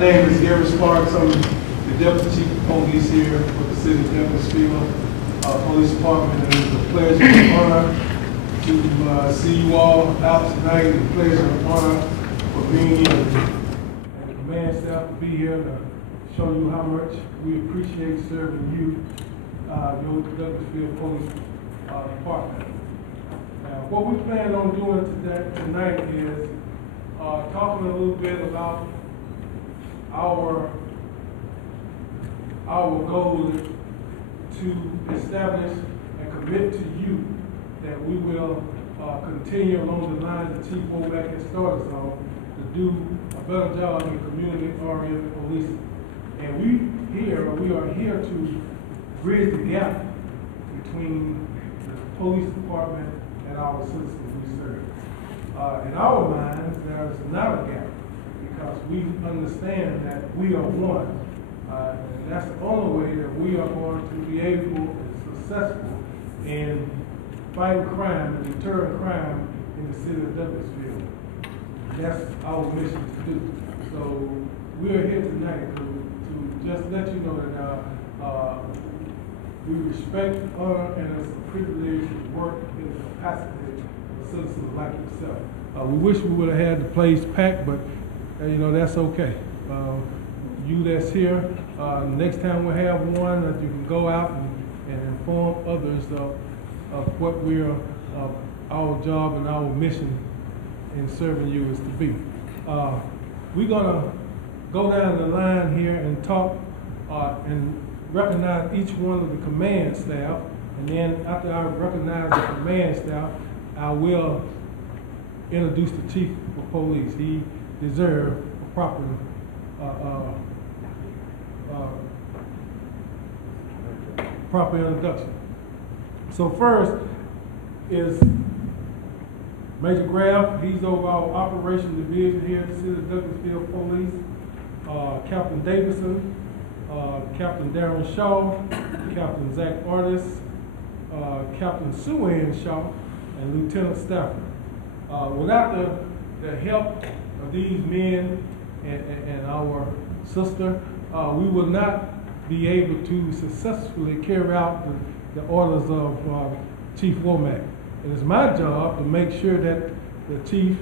My name is Gary Sparks. I'm the Deputy Chief of Police here for the City of Douglasville Police Department. And it's a pleasure and honor to see you all out tonight. It's a pleasure and honor for being here and the command staff to be here to show you how much we appreciate serving you, your Douglasville Police Department. What we plan on doing tonight is talking a little bit about our goal to establish and commit to you that we will continue along the lines that Chief Womack has started us on to do a better job in community-oriented policing. And we are here to bridge the gap between the police department and our citizens we serve. In our minds, there is not a gap because we understand that we are one. And that's the only way that we are going to be able and successful in fighting crime and deterring crime in the city of Douglasville. That's our mission to do. So we're here tonight to just let you know that we respect, honor, and it's a privilege to work in the capacity of citizens like yourself. We wish we would have had the place packed, but you know, that's okay. You that's here, next time we have one, you can go out and inform others of what our job and our mission in serving you is to be. We're gonna go down the line here and talk and recognize each one of the command staff, and then after I recognize the command staff, I will introduce the Chief of Police. He deserves a proper introduction. So first is Major Graff. He's over our Operations Division here at the City of Douglasville Police. Captain Davidson, Captain Darren Shaw, Captain Zach Artis, Captain Sue Ann Shaw, and Lieutenant Stafford. Without the help of these men and our sister, we will not be able to successfully carry out the orders of Chief Womack. It is my job to make sure that the Chief,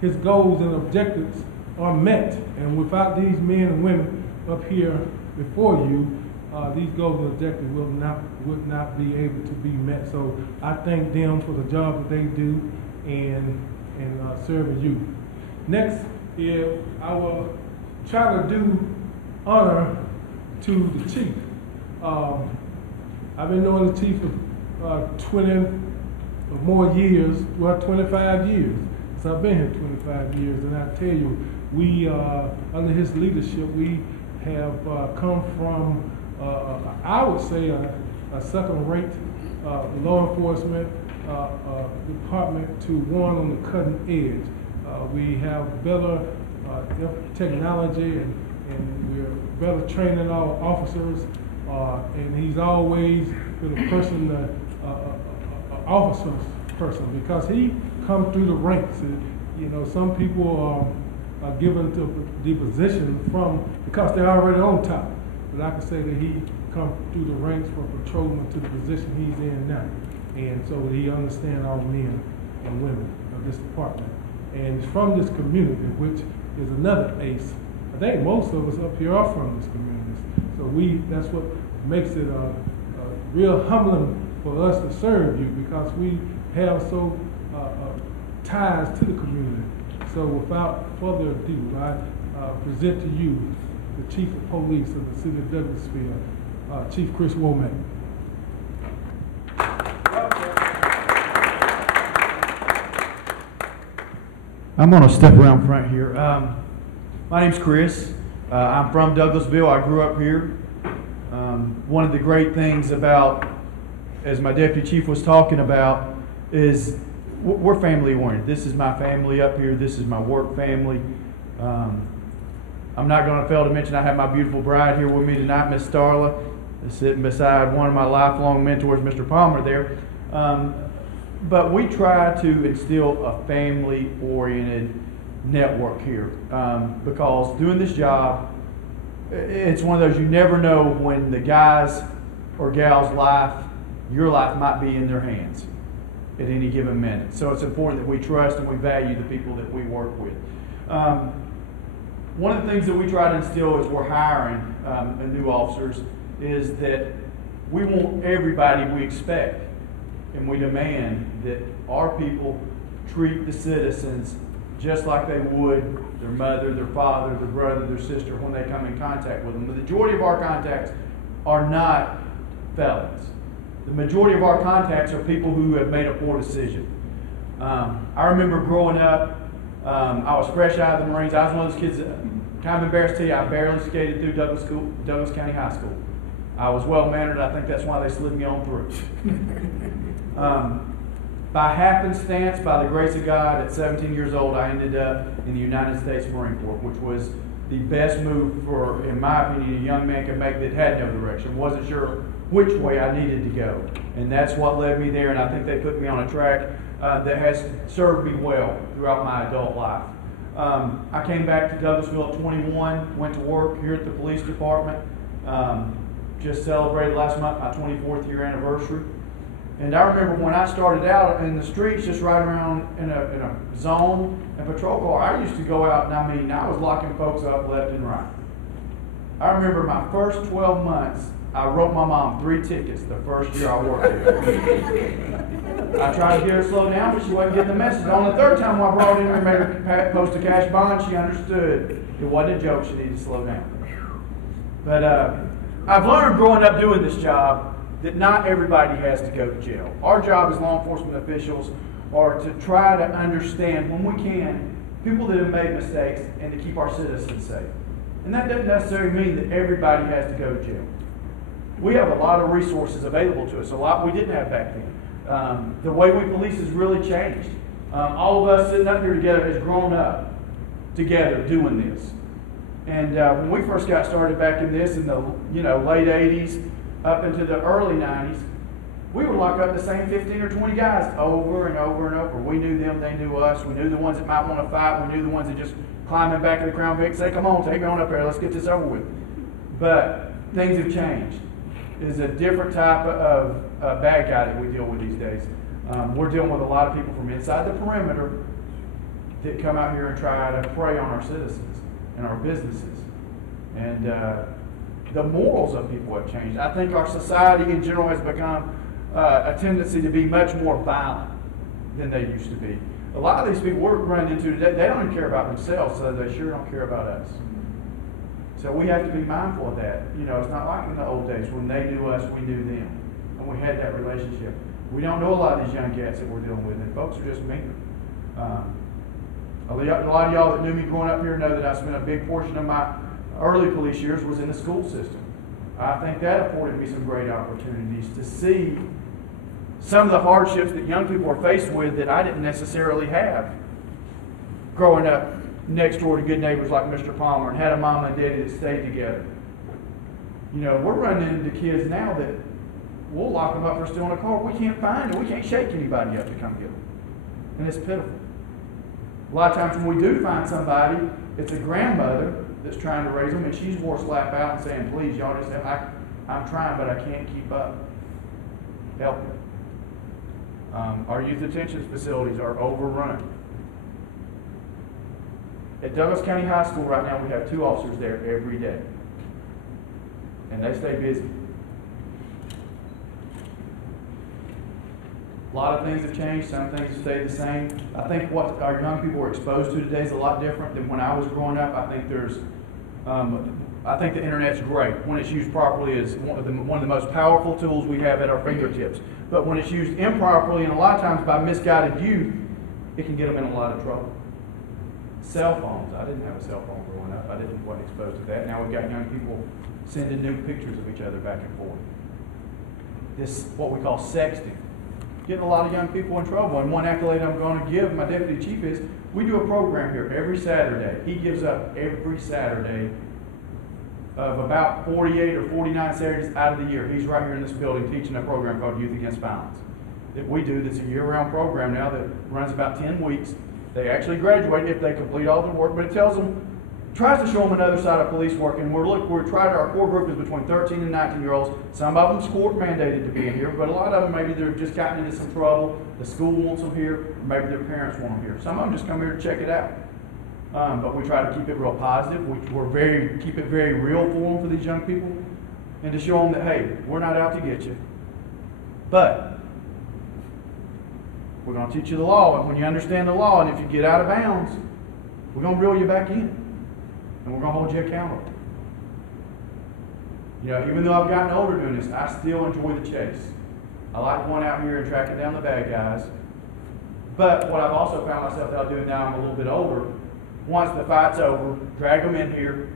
his goals and objectives are met. And without these men and women up here before you, these goals and objectives would not be able to be met. So I thank them for the job that they do in serving you. Next is I will try to do honor to the Chief. I've been knowing the Chief for 20 or more years, well, 25 years. So I've been here 25 years, and I tell you, we, under his leadership, we have come from, I would say, a second-rate law enforcement department to one on the cutting edge. We have better technology and we're better training our officers, and he's always been a person, officer's person, because he come through the ranks. You know, some people are given to the position because they're already on top. But I can say that he come through the ranks from patrolman to the position he's in now. And so he understands our men and women of this department. And from this community, which is another ace. I think most of us up here are from this community. So that's what makes it real humbling for us to serve you, because we have so ties to the community. So without further ado, I present to you the Chief of Police of the City of Douglasville, Chief Chris Womack. I'm going to step around front here. My name's Chris. I'm from Douglasville. I grew up here. One of the great things about, as my deputy chief was talking about, is we're family oriented. This is my family up here. This is my work family. I'm not going to fail to mention I have my beautiful bride here with me tonight, Miss Starla, sitting beside one of my lifelong mentors, Mr. Palmer there. But we try to instill a family-oriented network here, because doing this job, it's one of those, you never know when the guy's or gal's life, your life might be in their hands at any given minute. So it's important that we trust and we value the people that we work with. One of the things that we try to instill as we're hiring new officers is that we want everybody, we expect and we demand that our people treat the citizens just like they would their mother, their father, their brother, their sister when they come in contact with them. The majority of our contacts are not felons. The majority of our contacts are people who have made a poor decision. I remember growing up, I was fresh out of the Marines. I was one of those kids that, kind of embarrassed to tell you, I barely skated through Douglas County High School. I was well-mannered. I think that's why they slid me on through. By happenstance, by the grace of God, at 17 years old, I ended up in the United States Marine Corps, which was the best move for, in my opinion, a young man could make that had no direction. Wasn't sure which way I needed to go. And that's what led me there, and I think they put me on a track that has served me well throughout my adult life. I came back to Douglasville at 21, went to work here at the police department. Just celebrated last month my 24th year anniversary. And I remember when I started out in the streets, just riding around in a zone and patrol car, I used to go out and I was locking folks up left and right. I remember my first 12 months, I wrote my mom 3 tickets the first year I worked here. I tried to get her to slow down, but she wasn't getting the message. On the third time I brought in her and made her post a cash bond, she understood it wasn't a joke, she needed to slow down. But I've learned growing up doing this job that not everybody has to go to jail. Our job as law enforcement officials are to try to understand, when we can, people that have made mistakes and to keep our citizens safe. And that doesn't necessarily mean that everybody has to go to jail. We have a lot of resources available to us, a lot we didn't have back then. The way we police has really changed. All of us sitting up here together has grown up together doing this. And when we first got started back in this in the late 80s, up into the early 90s, we would lock up the same 15 or 20 guys over and over and over. We knew them, they knew us. We knew the ones that might want to fight. We knew the ones that just climb in back of the Crown Vic and say, come on, take me on up there, let's get this over with. But things have changed. It's a different type of bad guy that we deal with these days. We're dealing with a lot of people from inside the perimeter that come out here and try to prey on our citizens and our businesses. And the morals of people have changed. I think our society in general has become a tendency to be much more violent than they used to be. A lot of these people we're running into today, they don't even care about themselves, so they sure don't care about us. So we have to be mindful of that. It's not like in the old days when they knew us, we knew them, and we had that relationship. We don't know a lot of these young cats that we're dealing with, and folks are just mean. A lot of y'all that knew me growing up here know that I spent a big portion of my early police years was in the school system. I think that afforded me some great opportunities to see some of the hardships that young people are faced with that I didn't necessarily have growing up next door to good neighbors like Mr. Palmer and had a mom and daddy that stayed together. We're running into kids now that we'll lock them up for stealing a car. We can't find them. We can't shake anybody up to come get them. And it's pitiful. A lot of times when we do find somebody, it's a grandmother that's trying to raise them, and she's wore slap out and saying, please, y'all just help. I'm trying, but I can't keep up. Help me. Our youth detention facilities are overrun. At Douglas County High School right now, we have 2 officers there every day. And they stay busy. A lot of things have changed. Some things have stayed the same. I think what our young people are exposed to today is a lot different than when I was growing up. I think the internet's great. When it's used properly, it's one of the most powerful tools we have at our fingertips. But when it's used improperly, and a lot of times by misguided youth, it can get them in a lot of trouble. Cell phones. I didn't have a cell phone growing up. Wasn't exposed to that. Now we've got young people sending nude pictures of each other back and forth. This, what we call sexting. Getting a lot of young people in trouble. And one accolade I'm going to give my deputy chief is, we do a program here every Saturday. He gives up every Saturday of about 48 or 49 Saturdays out of the year. He's right here in this building teaching a program called Youth Against Violence that we do. That's a year-round program now that runs about 10 weeks. They actually graduate if they complete all their work, but it tells them, tries to show them another side of police work. And our core group is between 13 and 19-year-olds. Some of them court mandated to be in here, but a lot of them, maybe they're just gotten into some trouble. The school wants them here, or maybe their parents want them here. Some of them just come here to check it out. But we try to keep it real positive. Keep it very real for them, for these young people, and to show them that, hey, we're not out to get you, but we're going to teach you the law. And when you understand the law, and if you get out of bounds, we're going to reel you back in, and we're going to hold you accountable. You know, even though I've gotten older doing this, I still enjoy the chase. I like going out here and tracking down the bad guys. But what I've also found myself out doing now I'm a little bit older, once the fight's over, drag them in here,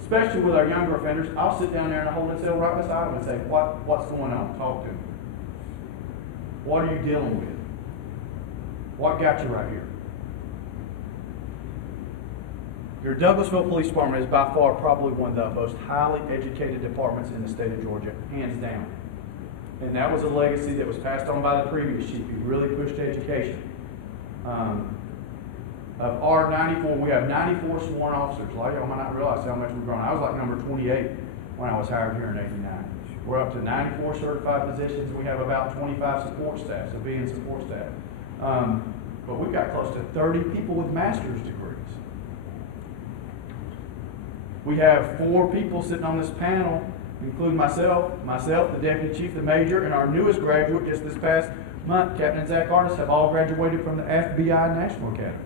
especially with our younger offenders. I'll sit down there and hold a cell right beside them and say, what's going on? Talk to me. What are you dealing with? What got you right here? Your Douglasville Police Department is by far probably one of the most highly educated departments in the state of Georgia, hands down. And that was a legacy that was passed on by the previous chief. He really pushed education. Of our 94, we have 94 sworn officers. A lot of y'all might not realize how much we've grown. I was like number 28 when I was hired here in '89. We're up to 94 certified positions. We have about 25 support staff, civilian support staff. But we've got close to 30 people with master's degrees. We have 4 people sitting on this panel, including myself, the deputy chief, the major, and our newest graduate just this past month, Captain Zach Artis, have all graduated from the FBI National Academy.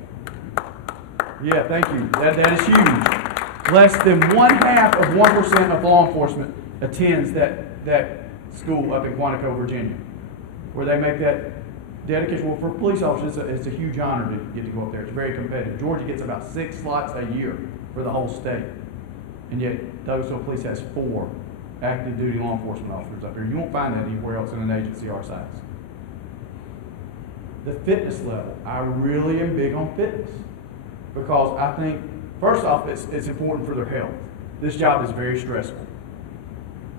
Yeah, thank you. That is huge. Less than 0.5% of law enforcement attends that school up in Quantico, Virginia, where they make that dedication. Well, for police officers, it's a huge honor to get to go up there. It's very competitive. Georgia gets about 6 slots a year for the whole state, and yet Douglasville Police has 4 active duty law enforcement officers up here. You won't find that anywhere else in an agency our size. The fitness level, I really am big on fitness. Because I think, first off, it's important for their health. This job is very stressful.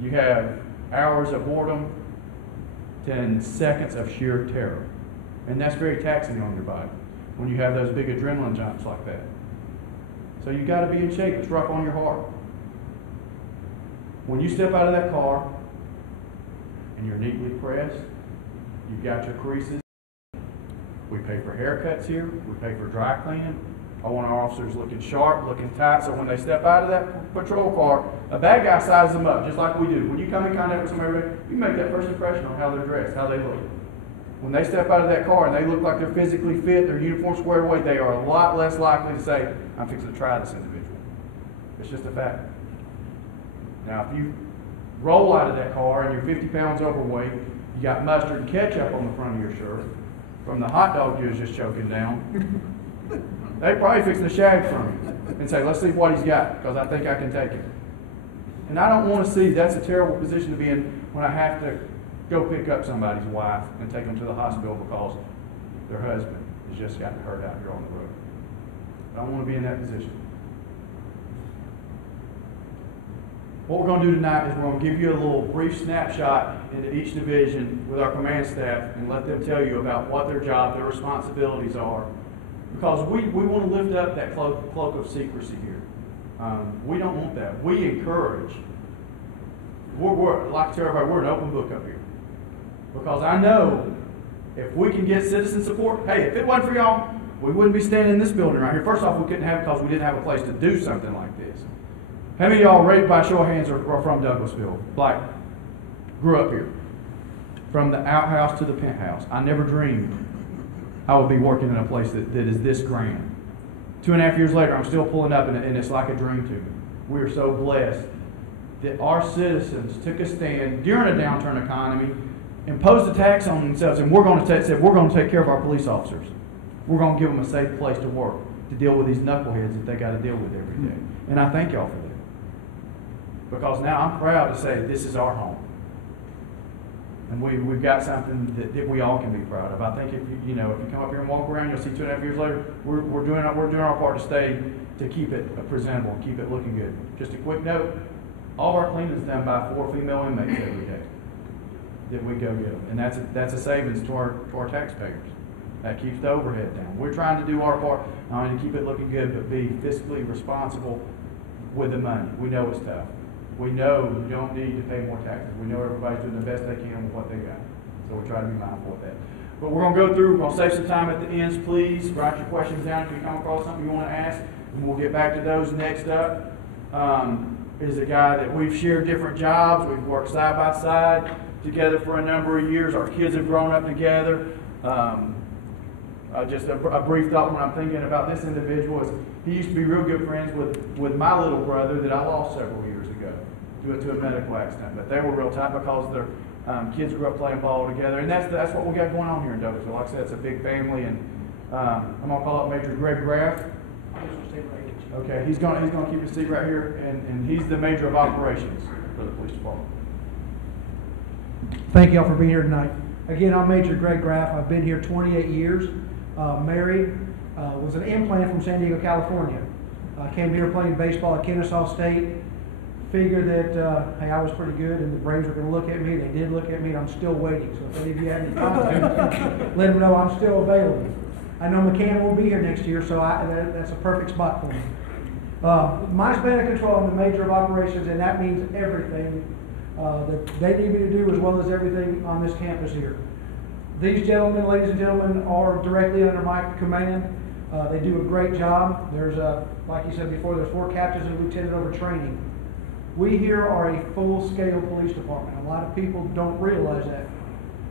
You have hours of boredom, 10 seconds of sheer terror. And that's very taxing on your body when you have those big adrenaline jumps like that. So you got to be in shape. It's rough on your heart. When you step out of that car and you're neatly pressed, you've got your creases. We pay for haircuts here. We pay for dry cleaning. I want our officers looking sharp, looking tight, so when they step out of that patrol car, a bad guy sizes them up, just like we do. When you come in contact with somebody, you make that first impression on how they're dressed, how they look. When they step out of that car and they look like they're physically fit, their uniform squared away, they are a lot less likely to say, I'm fixing to try this individual. It's just a fact. Now, if you roll out of that car and you're 50 pounds overweight, you got mustard and ketchup on the front of your shirt from the hot dog you was just choking down, they probably fixing to shag from you and say, let's see what he's got, because I think I can take it. And I don't want to see, that's a terrible position to be in when I have to go pick up somebody's wife and take them to the hospital because their husband has just gotten hurt out here on the road. I don't want to be in that position. What we're going to do tonight is we're going to give you a little brief snapshot into each division with our command staff and let them tell you about what their job, their responsibilities are. Because we want to lift up that cloak of secrecy here. We don't want that. We encourage. We're like to tell everybody, we're an open book up here. Because I know if we can get citizen support, hey, if it wasn't for y'all, we wouldn't be standing in this building right here. First off, we couldn't have it because we didn't have a place to do something like this. How many of y'all, raised by show of hands, are from Douglasville? Like, grew up here. From the outhouse to the penthouse. I never dreamed I would be working in a place that is this grand. 2.5 years later, I'm still pulling up, and it's like a dream to me. We are so blessed that our citizens took a stand during a downturn economy, imposed a tax on themselves, and we're going to take care of our police officers. We're going to give them a safe place to work, to deal with these knuckleheads that they got to deal with every day. And I thank y'all for that. Because now I'm proud to say this is our home. And we've got something that we all can be proud of. I think if you come up here and walk around, you'll see 2.5 years later, we're doing our part to keep it presentable, keep it looking good. Just a quick note, all of our cleaning is done by 4 female inmates every day that we go get them. And that's a savings to our taxpayers. That keeps the overhead down. We're trying to do our part, not only to keep it looking good, but be fiscally responsible with the money. We know it's tough. We know you don't need to pay more taxes. We know everybody's doing the best they can with what they got. So we're trying to be mindful of that. But we're going to go through, we're going to save some time at the ends, please. Write your questions down if you come across something you want to ask, and we'll get back to those. Next up is a guy that we've shared different jobs. We've worked side by side together for a number of years. Our kids have grown up together. Just a brief thought when I'm thinking about this individual is he used to be real good friends with my little brother that I lost several years ago due to a medical accident. But they were real tight because their kids grew up playing ball together. And that's what we got going on here in Douglasville. Like I said, it's a big family. And I'm going to call up Major Greg Graff. Okay, he's going to keep his seat right here. And he's the Major of Operations for the police department. Thank you all for being here tonight. Again, I'm Major Greg Graff. I've been here 28 years. Married, was an implant from San Diego, California. Came here playing baseball at Kennesaw State. Figured that, hey, I was pretty good and the Braves were going to look at me. They did look at me and I'm still waiting. So if any of you have any comments, let them know I'm still available. I know McCann will be here next year, so that's a perfect spot for me. My span of control, I'm the Major of Operations, and that means everything that they need me to do as well as everything on this campus here. These gentlemen, ladies and gentlemen, are directly under my command. They do a great job. There's, like you said before, there's 4 captains and a lieutenant over training. We here are a full-scale police department. A lot of people don't realize that.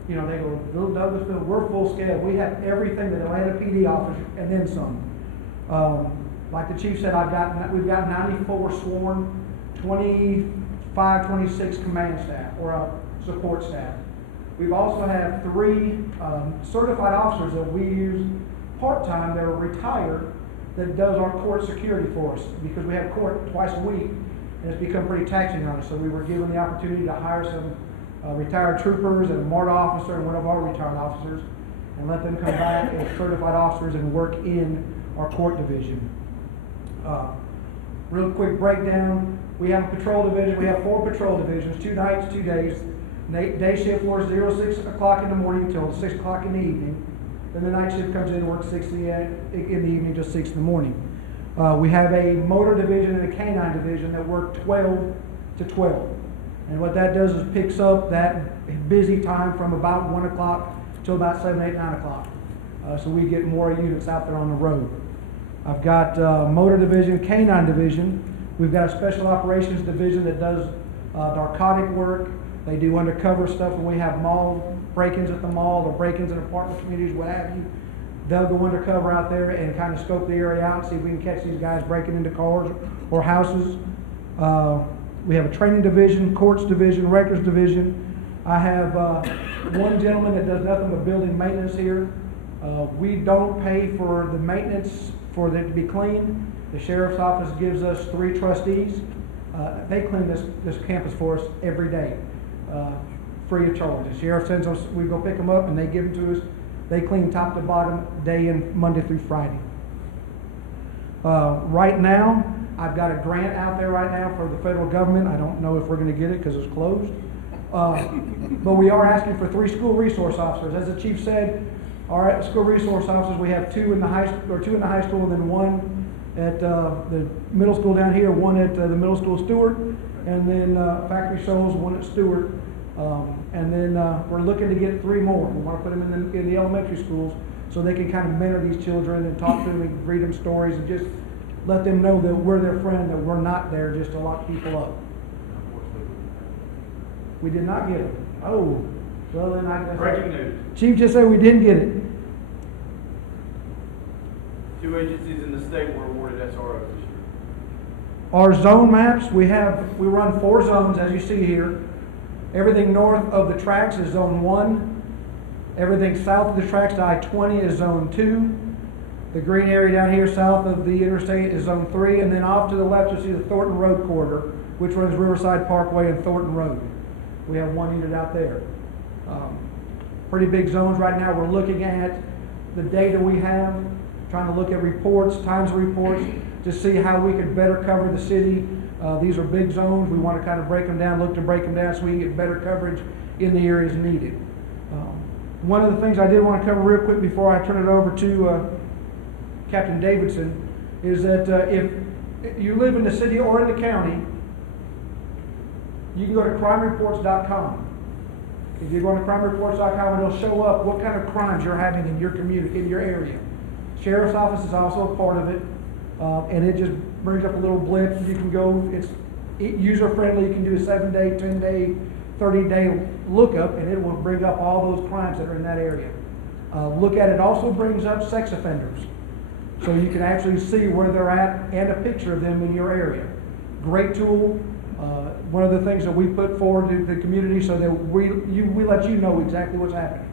You know, they go, Little Douglasville, we're full-scale. We have everything that Atlanta PD offers and then some. Like the chief said, we've got 94 sworn, 25, 26 command staff or support staff. We've also had 3 certified officers that we use part-time that are retired that does our court security for us because we have court twice a week and it's become pretty taxing on us. So we were given the opportunity to hire some retired troopers and a MARTA officer and one of our retired officers and let them come back as certified officers and work in our court division. Real quick breakdown. We have a patrol division. We have 4 patrol divisions, 2 nights, 2 days. Day shift works 6 o'clock in the morning until 6 o'clock in the evening. Then the night shift comes in and works 6 in the evening till 6 in the morning. We have a motor division and a canine division that work 12 to 12. And what that does is picks up that busy time from about 1 o'clock till about 7, 8, 9 o'clock. So we get more units out there on the road. I've got motor division, canine division. We've got a special operations division that does narcotic work. They do undercover stuff when we have mall break-ins at the mall or break-ins in apartment communities, what have you. They'll go undercover out there and kind of scope the area out and see if we can catch these guys breaking into cars or houses. We have a training division, courts division, records division. I have one gentleman that does nothing but building maintenance here. We don't pay for the maintenance for it to be clean. The sheriff's office gives us 3 trustees. They clean this campus for us every day, free of charge. The sheriff sends us, we go pick them up and they give them to us. They clean top to bottom, day in, Monday through Friday. Right now, I've got a grant out there right now for the federal government. I don't know if we're going to get it because it's closed. But we are asking for 3 school resource officers. As the chief said, our school resource officers, we have 2 in the high school and then 1 at the middle school down here, 1 at the middle school Stewart, and then Factory Shoals, 1 at Stewart. And then we're looking to get 3 more. We want to put them in the elementary schools so they can kind of mentor these children and talk to them and read them stories and just let them know that we're their friend, that we're not there just to lock people up. We did not get it. Oh, well then I guess. Breaking news. Chief just said we didn't get it. 2 agencies in the state were awarded SRO this year. Our zone maps, we run 4 zones as you see here. Everything north of the tracks is zone 1. Everything south of the tracks to I-20 is zone 2. The green area down here south of the interstate is zone 3. And then off to the left you'll see the Thornton Road corridor, which runs Riverside Parkway and Thornton Road. We have 1 unit out there. Pretty big zones right now. We're looking at the data we have, trying to look at reports, times of reports, to see how we could better cover the city. These are big zones. We want to kind of break them down, look to break them down so we can get better coverage in the areas needed. One of the things I did want to cover real quick before I turn it over to Captain Davidson is that if you live in the city or in the county, you can go to crimereports.com. If you go to crimereports.com, it'll show up what kind of crimes you're having in your community, in your area. Sheriff's office is also a part of it, and it just brings up a little blip. You can go, it's user-friendly. You can do a 7-day, 10-day, 30-day lookup, and it will bring up all those crimes that are in that area. Look at it also brings up sex offenders. So you can actually see where they're at and a picture of them in your area. Great tool. One of the things that we put forward to the community so that we let you know exactly what's happening.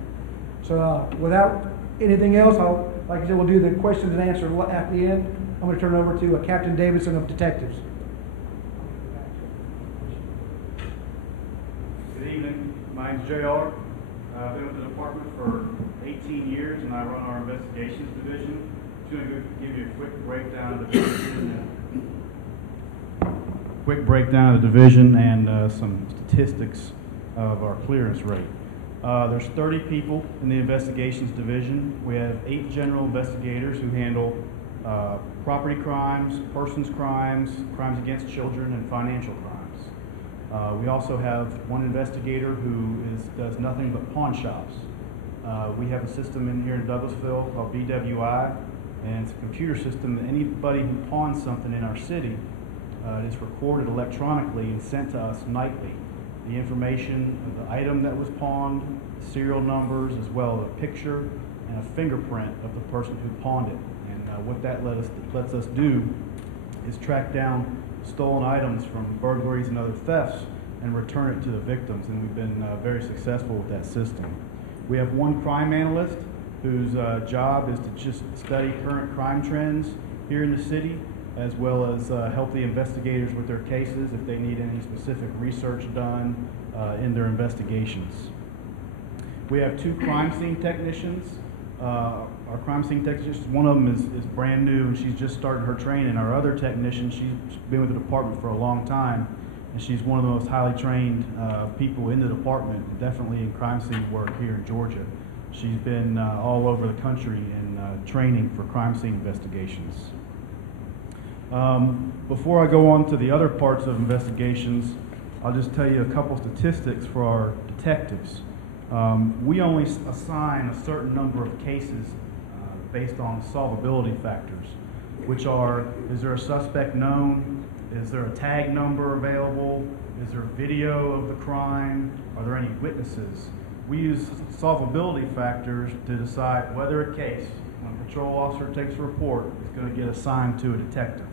So without anything else, like I said, we'll do the questions and answers at the end. I'm going to turn it over to Captain Davidson of Detectives. Good evening. My name's JR. I've been with the department for 18 years, and I run our investigations division. Just going to give you a quick breakdown of the division and some statistics of our clearance rate. There's 30 people in the investigations division. We have 8 general investigators who handle property crimes, persons crimes, crimes against children, and financial crimes. We also have 1 investigator who does nothing but pawn shops. We have a system in here in Douglasville called BWI, and it's a computer system that anybody who pawns something in our city is recorded electronically and sent to us nightly. The information of the item that was pawned, serial numbers, as well as a picture and a fingerprint of the person who pawned it. And what that lets us do is track down stolen items from burglaries and other thefts and return it to the victims, and we've been very successful with that system. We have 1 crime analyst whose job is to just study current crime trends here in the city, as well as help the investigators with their cases if they need any specific research done in their investigations. We have 2 crime scene technicians. Our crime scene technicians, one of them is brand new, and she's just started her training. Our other technician, she's been with the department for a long time, and she's one of the most highly trained people in the department, definitely in crime scene work here in Georgia. She's been all over the country in training for crime scene investigations. Before I go on to the other parts of investigations, I'll just tell you a couple statistics for our detectives. We only assign a certain number of cases based on solvability factors, which are, is there a suspect known? Is there a tag number available? Is there video of the crime? Are there any witnesses? We use solvability factors to decide whether a case, when a patrol officer takes a report, is going to get assigned to a detective.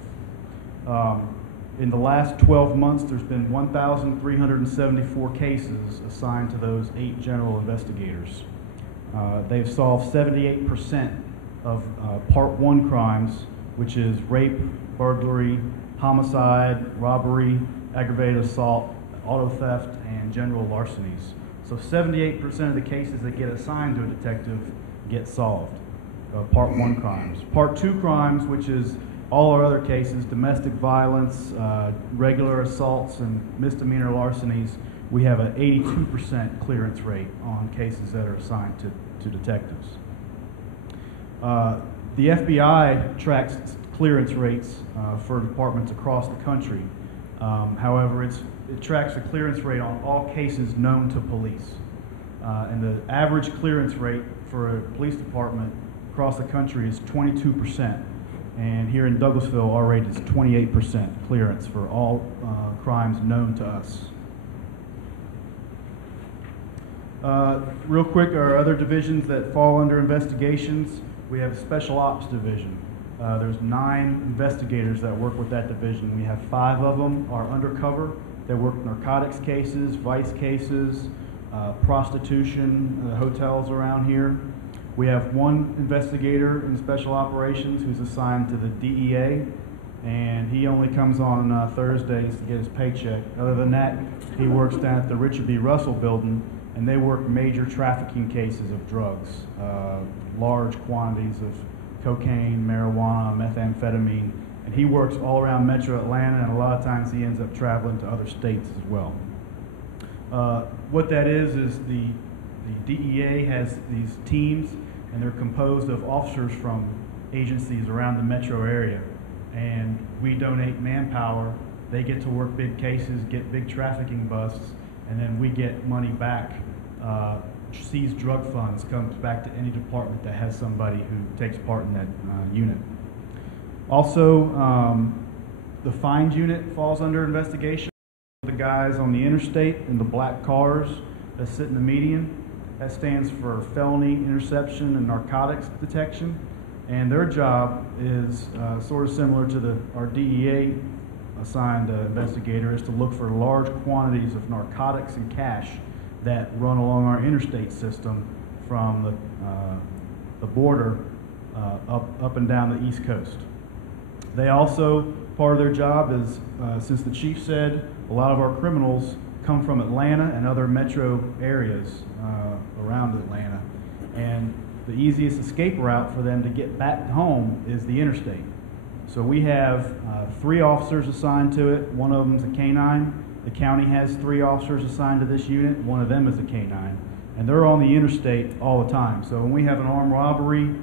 In the last 12 months, there's been 1,374 cases assigned to those 8 general investigators. They've solved 78% of Part 1 crimes, which is rape, burglary, homicide, robbery, aggravated assault, auto theft, and general larcenies. So 78% of the cases that get assigned to a detective get solved, Part 1 crimes. Part 2 crimes, which is all our other cases, domestic violence, regular assaults, and misdemeanor larcenies, we have an 82% clearance rate on cases that are assigned to detectives. The FBI tracks clearance rates for departments across the country. However, it tracks the clearance rate on all cases known to police. And the average clearance rate for a police department across the country is 22%. And here in Douglasville, our rate is 28% clearance for all crimes known to us. Real quick, our other divisions that fall under investigations, we have a special ops division. There's 9 investigators that work with that division. We have 5 of them are undercover. They work narcotics cases, vice cases, prostitution, hotels around here. We have 1 investigator in special operations who's assigned to the DEA, and he only comes on Thursdays to get his paycheck. Other than that, he works down at the Richard B. Russell building, and they work major trafficking cases of drugs, large quantities of cocaine, marijuana, methamphetamine, and he works all around Metro Atlanta, and a lot of times he ends up traveling to other states as well. What that is the The DEA has these teams, and they're composed of officers from agencies around the metro area. And we donate manpower. They get to work big cases, get big trafficking busts, and then we get money back. Seized drug funds comes back to any department that has somebody who takes part in that unit. Also, the fines unit falls under investigation. The guys on the interstate in the black cars that sit in the median, that stands for felony interception and narcotics detection. And their job is sort of similar to our DEA assigned investigator, is to look for large quantities of narcotics and cash that run along our interstate system from the border up and down the East Coast. They also, part of their job is, since the chief said, a lot of our criminals come from Atlanta and other metro areas around Atlanta. And the easiest escape route for them to get back home is the interstate. So we have 3 officers assigned to it. One of them is a canine. The county has 3 officers assigned to this unit. One of them is a canine. And they're on the interstate all the time. So when we have an armed robbery,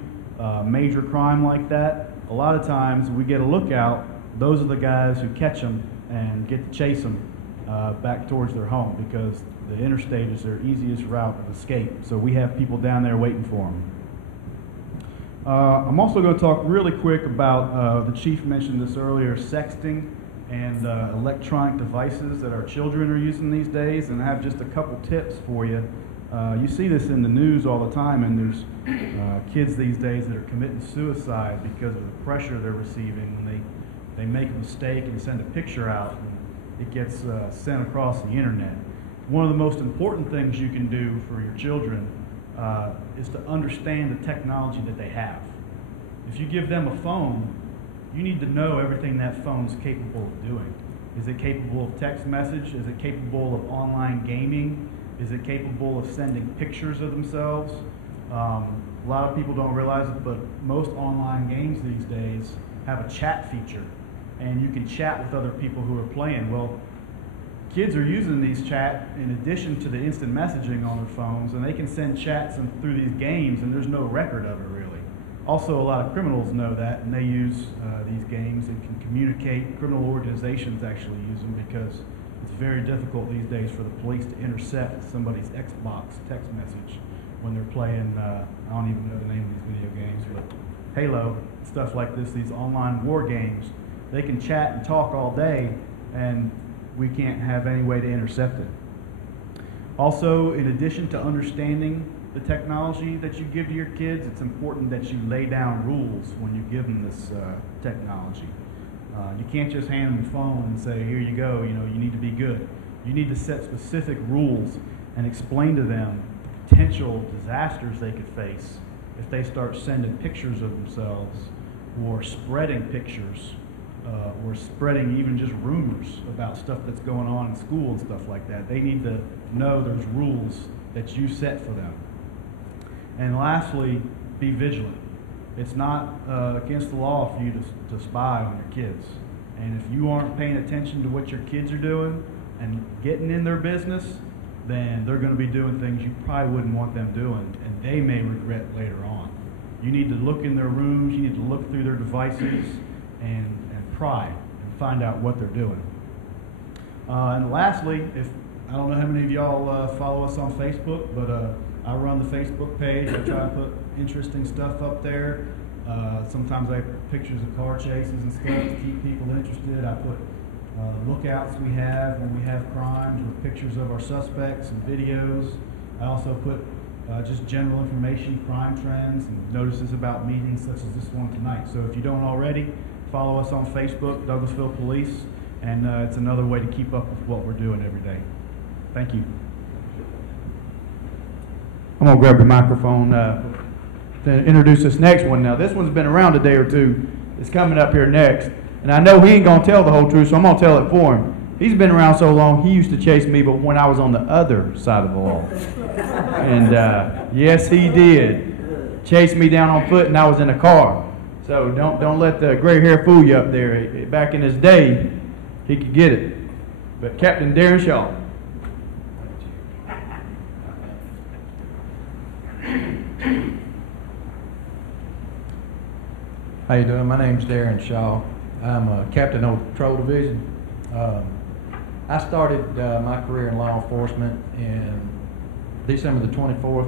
major crime like that, a lot of times we get a lookout. Those are the guys who catch them and get to chase them back towards their home, because the interstate is their easiest route of escape. So we have people down there waiting for them. I'm also going to talk really quick about, the chief mentioned this earlier, sexting and electronic devices that our children are using these days. And I have just a couple tips for you. You see this in the news all the time, and there's kids these days that are committing suicide because of the pressure they're receiving when they make a mistake and send a picture out, and it gets sent across the internet. One of the most important things you can do for your children is to understand the technology that they have. If you give them a phone, you need to know everything that phone's capable of doing. Is it capable of text message? Is it capable of online gaming? Is it capable of sending pictures of themselves? A lot of people don't realize it, but most online games these days have a chat feature, and you can chat with other people who are playing. Well, kids are using these chat in addition to the instant messaging on their phones, and they can send chats through these games, and there's no record of it really. Also, a lot of criminals know that, and they use these games and can communicate. Criminal organizations actually use them because it's very difficult these days for the police to intercept somebody's Xbox text message when they're playing, I don't even know the name of these video games, but Halo, stuff like this, these online war games. They can chat and talk all day, and we can't have any way to intercept it. Also, in addition to understanding the technology that you give to your kids, it's important that you lay down rules when you give them this technology. You can't just hand them a phone and say, here you go, you need to be good. You need to set specific rules and explain to them the potential disasters they could face if they start sending pictures of themselves or spreading pictures or spreading even just rumors about stuff that's going on in school and stuff like that. They need to know there's rules that you set for them. And lastly, be vigilant. It's not against the law for you to spy on your kids. And if you aren't paying attention to what your kids are doing and getting in their business, then they're going to be doing things you probably wouldn't want them doing, and they may regret later on. You need to look in their rooms, you need to look through their devices and pry and find out what they're doing. And lastly, I don't know how many of y'all follow us on Facebook, but I run the Facebook page. I try to put interesting stuff up there. Sometimes I put pictures of car chases and stuff to keep people interested. I put lookouts we have when we have crimes with pictures of our suspects and videos. I also put just general information, crime trends, and notices about meetings such as this one tonight. So if you don't already, follow us on Facebook, Douglasville Police, and it's another way to keep up with what we're doing every day. Thank you. I'm going to grab the microphone to introduce this next one. Now, this one's been around a day or two. It's coming up here next. And I know he ain't going to tell the whole truth, so I'm going to tell it for him. He's been around so long, he used to chase me, but when I was on the other side of the law. And yes, he did. Chase me down on foot, and I was in a car. So don't let the gray hair fool you up there. Back in his day, he could get it. But Captain Darren Shaw. How you doing? My name's Darren Shaw. I'm a captain of the Patrol Division. I started my career in law enforcement in December 24th,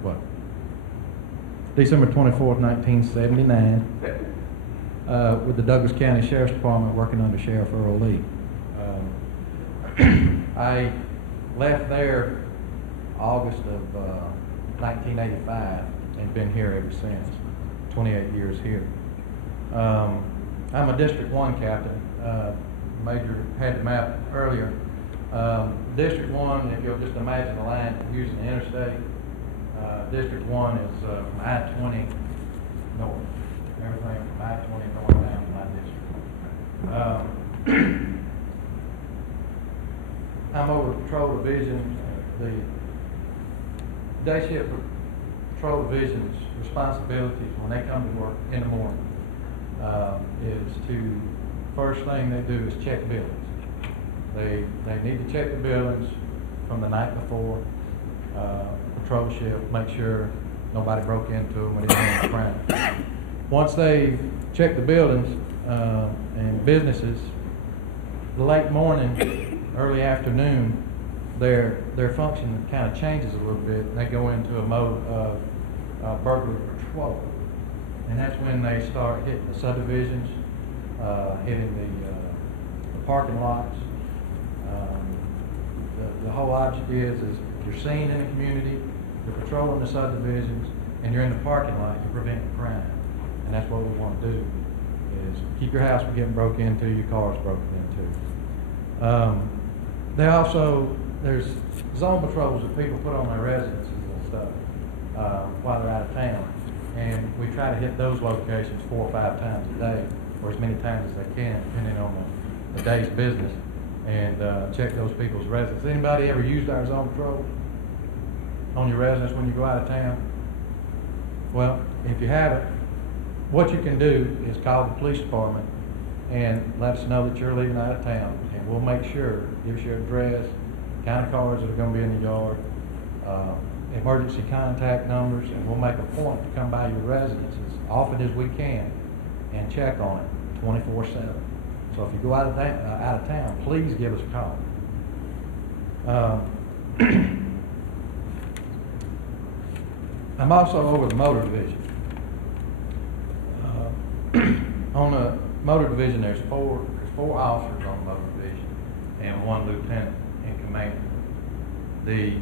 1979, with the Douglas County Sheriff's Department working under Sheriff Earl Lee. I left there August of 1985 and been here ever since, 28 years here. I'm a District 1 captain. Major had the map earlier. District 1, if you'll just imagine the line using the interstate, District 1 is from I-20 north. Everything from I-20 north down to my district. I'm over the Patrol Division. The day shift Patrol Division's responsibilities when they come to work in the morning is to, first thing they do is check buildings. They need to check the buildings from the night before, patrol shift, make sure nobody broke into them when they didn't have a crime. Once they check the buildings and businesses, late morning, early afternoon, their function kind of changes a little bit. They go into a mode of burglary patrol. And that's when they start hitting the subdivisions, hitting the parking lots. The whole object is you're seen in the community, you're patrolling the subdivisions, and you're in the parking lot, you're preventing crime. And that's what we want to do, is keep your house from getting broke into, your cars broken into. There's zone patrols that people put on their residences and stuff while they're out of town. And we try to hit those locations 4 or 5 times a day, or as many times as they can, depending on the day's business, and check those people's residences. Anybody ever used our zone patrol on your residence when you go out of town? Well, if you haven't, what you can do is call the police department and let us know that you're leaving out of town, and we'll make sure, give us your address, kind of cars that are going to be in the yard, emergency contact numbers, and we'll make a point to come by your residence as often as we can and check on it 24/7. So if you go out of town, please give us a call. I'm also over the motor division. On the motor division, there's four officers on the motor division and 1 lieutenant in command. The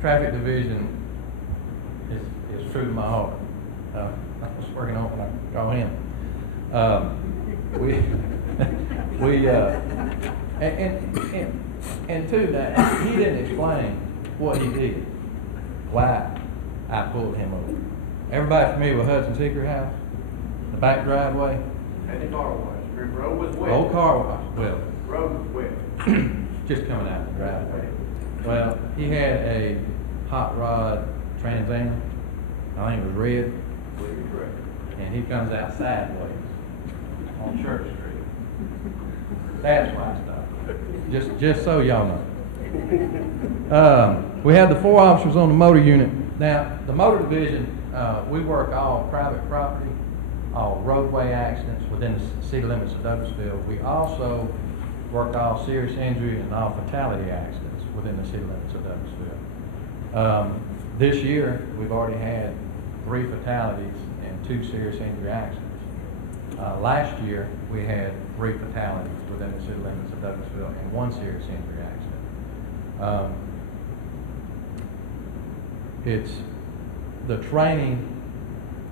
traffic division is true to my heart. I was working on it when I got him. And to that, he didn't explain what he did, why I pulled him over. Everybody familiar with Hudson Secret House? The back driveway? And the car wash. The road was wet. Old car wash. Well, Road was wet. just coming out the driveway. Well, he had a hot rod Trans Am. I think it was red. And he comes out sideways on Church Street. That's why I stopped. Just so y'all know. We had the 4 officers on the motor unit. Now, the motor division, we work all private property, all roadway accidents within the city limits of Douglasville. We also work all serious injury and all fatality accidents within the city limits of Douglasville. This year, we've already had 3 fatalities and 2 serious injury accidents. Last year, we had 3 fatalities within the city limits of Douglasville and 1 serious injury accident. It's the training,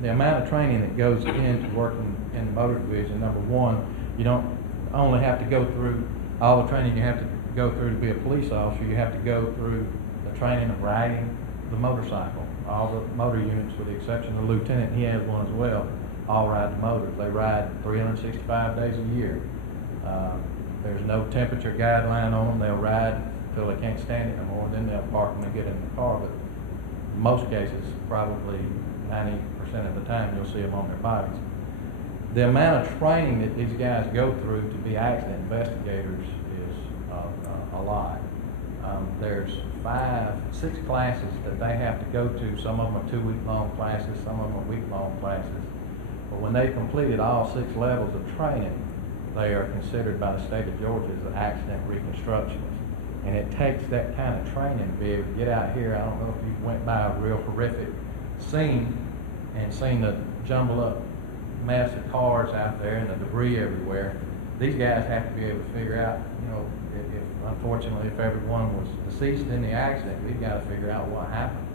the amount of training that goes into working in the motor division. Number one, you don't only have to go through all the training you have to go through to be a police officer. You have to go through the training of riding the motorcycle. All the motor units, with the exception of the lieutenant, he has one as well, all ride the motors. They ride 365 days a year. There's no temperature guideline on them. They'll ride until they can't stand it no more, and then they'll park them and get in the car. But in most cases, probably 90% of the time, you'll see them on their bikes. The amount of training that these guys go through to be accident investigators is a lot. There's 5, 6 classes that they have to go to. Some of them are 2-week-long classes, some of them are week-long classes, But when they completed all 6 levels of training, they are considered by the state of Georgia as an accident reconstructionist. And it takes that kind of training to be able to get out here. I don't know if you went by a real horrific scene and seen the jumble up mess of cars out there and the debris everywhere. These guys have to be able to figure out, you know, if unfortunately if everyone was deceased in the accident, we've got to figure out what happened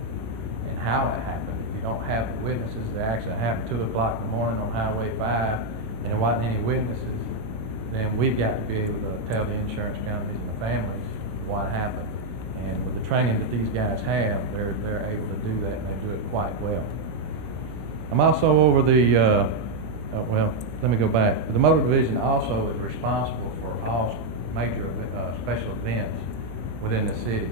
and how it happened. If you don't have the witnesses, the accident happened 2 o'clock in the morning on Highway 5 and there wasn't any witnesses, then we've got to be able to tell the insurance companies and the families what happened. And with the training that these guys have, they're able to do that, and they do it quite well. I'm also over the, well, let me go back. The Motor Division also is responsible for all major special events within the city,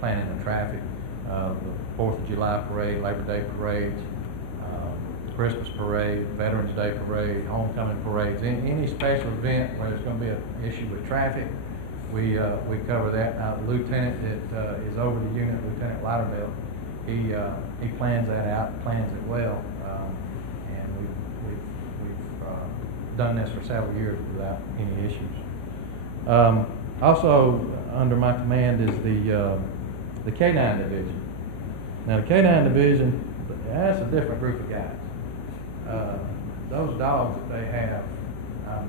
planning the traffic, the 4th of July parade, Labor Day parades, Christmas parade, Veterans Day parade, homecoming parades, any special event where there's going to be an issue with traffic, we cover that. Now, the lieutenant that is over the unit, Lieutenant Loudermilk, he plans that out, plans it well, and we've done this for several years without any issues. Also, under my command is the K-9 division. Now, the K-9 division, that's a different group of guys. Those dogs that they have,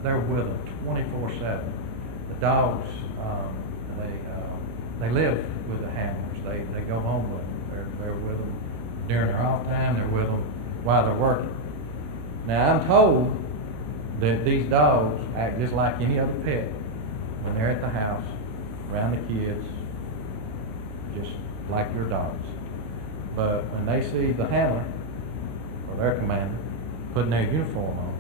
they're with them 24/7. The dogs, they live with the handlers. They go home with them. They're with them during their off time. They're with them while they're working. Now, I'm told that these dogs act just like any other pet when they're at the house, around the kids, just like your dogs. But when they see the handler or their commander putting their uniform on,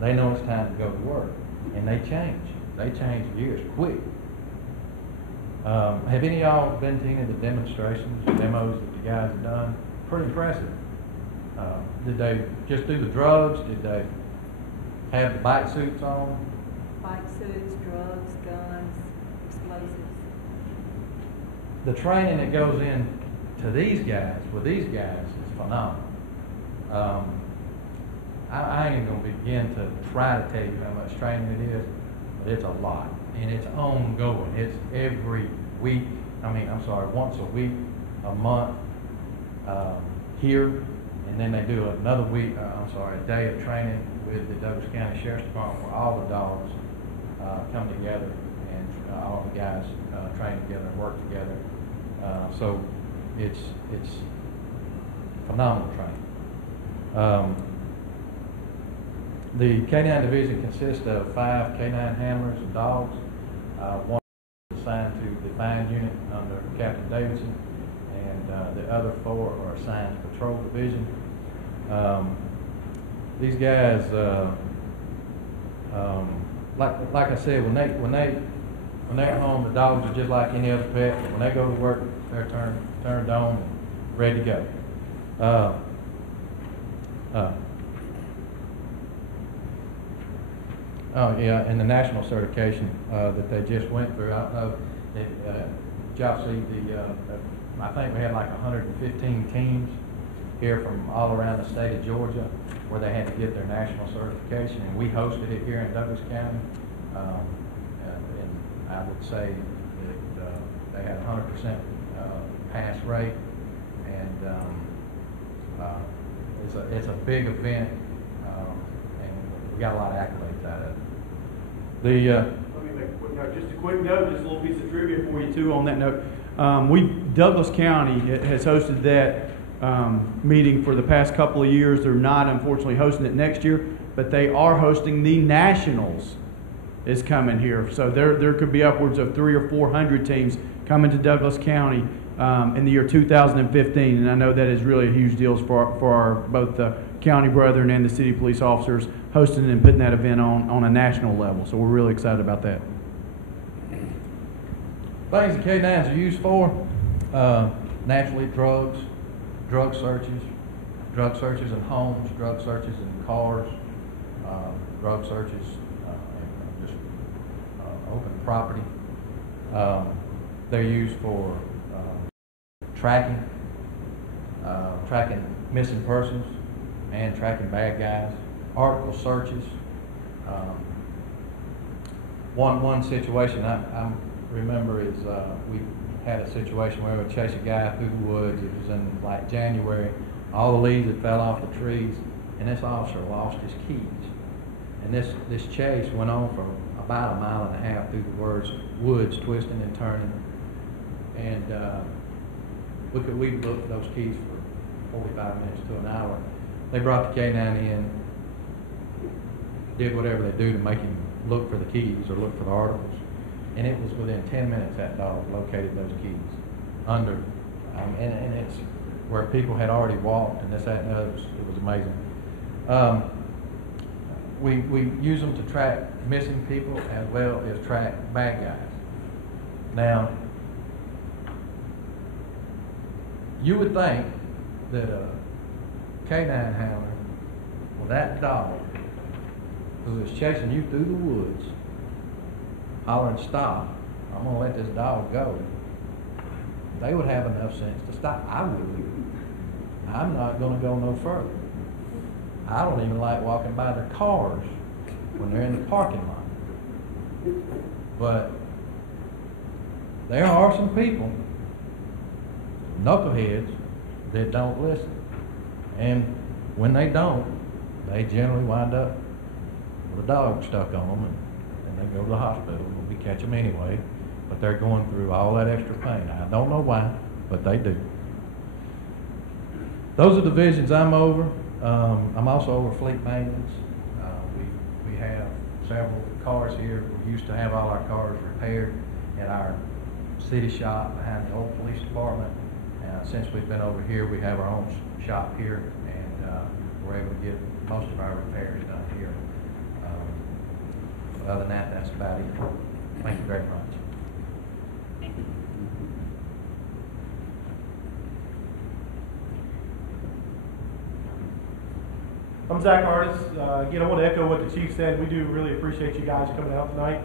they know it's time to go to work, and they change. They change gears quick. Have any of y'all been to any of the demonstrations, demos that the guys have done? Pretty impressive. Did they just do the drugs? Did they have the bike suits on? Bike suits, drugs, guns, explosives. The training that goes in to these guys, with these guys, is phenomenal. I ain't even going to begin to try to tell you how much training it is, but it's a lot. And it's ongoing. It's every week. Once a week, a month here. And then they do another week, a day of training with the Douglas County Sheriff's Department where all the dogs come together and all the guys train together and work together. So it's phenomenal training. The K-9 division consists of 5 K-9 handlers and dogs. One is assigned to the fine unit under Captain Davidson, and the other 4 are assigned to patrol division. These guys, like I said, when they're at home, the dogs are just like any other pet. But when they go to work, they're turned on and ready to go. Oh yeah, and the national certification that they just went through. I don't know if y'all see I think we had like 115 teams here from all around the state of Georgia where they had to get their national certification, and we hosted it here in Douglas County. And I would say that they had 100% pass rate, and it's a big event, and we got a lot of accolades out of it. Let me make a quick note, just a quick note, just a little piece of trivia for you. Too, on that note, Douglas County has hosted that meeting for the past couple of years. They're not, unfortunately, hosting it next year, but they are hosting the Nationals is coming here. So there could be upwards of 300 or 400 teams coming to Douglas County in the year 2015, and I know that is really a huge deal for our both the county brethren and the city police officers hosting and putting that event on a national level. So we're really excited about that. Things the K-9s are used for, naturally drugs, drug searches in homes, drug searches in cars, drug searches and just open property. They're used for tracking missing persons and tracking bad guys. article searches. One situation I remember is we had a situation where we would chase a guy through the woods. It was in like January. All the leaves had fell off the trees, and this officer lost his keys. And this chase went on for about 1.5 miles through the woods, twisting and turning. And we looked for those keys for 45 minutes to an hour. They brought the K9 in, did whatever they do to make him look for the keys or look for the articles. And it was within 10 minutes that dog located those keys under, and it's where people had already walked, and this, that, and the other. It was amazing. We use them to track missing people as well as track bad guys. Now, you would think that a canine handler, well, that dog who is chasing you through the woods, hollering, "Stop, I'm going to let this dog go," they would have enough sense to stop. I wouldn't. I'm not going to go no further. I don't even like walking by their cars when they're in the parking lot. But there are some people, knuckleheads, that don't listen. And when they don't, they generally wind up with a dog stuck on them, and they go to the hospital. We catch them anyway, but they're going through all that extra pain. I don't know why, but they do. Those are the divisions I'm over. I'm also over fleet maintenance. We have several cars here. We used to have all our cars repaired at our city shop behind the old police department. Since we've been over here, we have our own shop here, and we're able to get most of our repairs done here. Other than that, that's about it. Thank you very much. I'm Zach Artis. Again, I want to echo what the chief said. We do really appreciate you guys coming out tonight,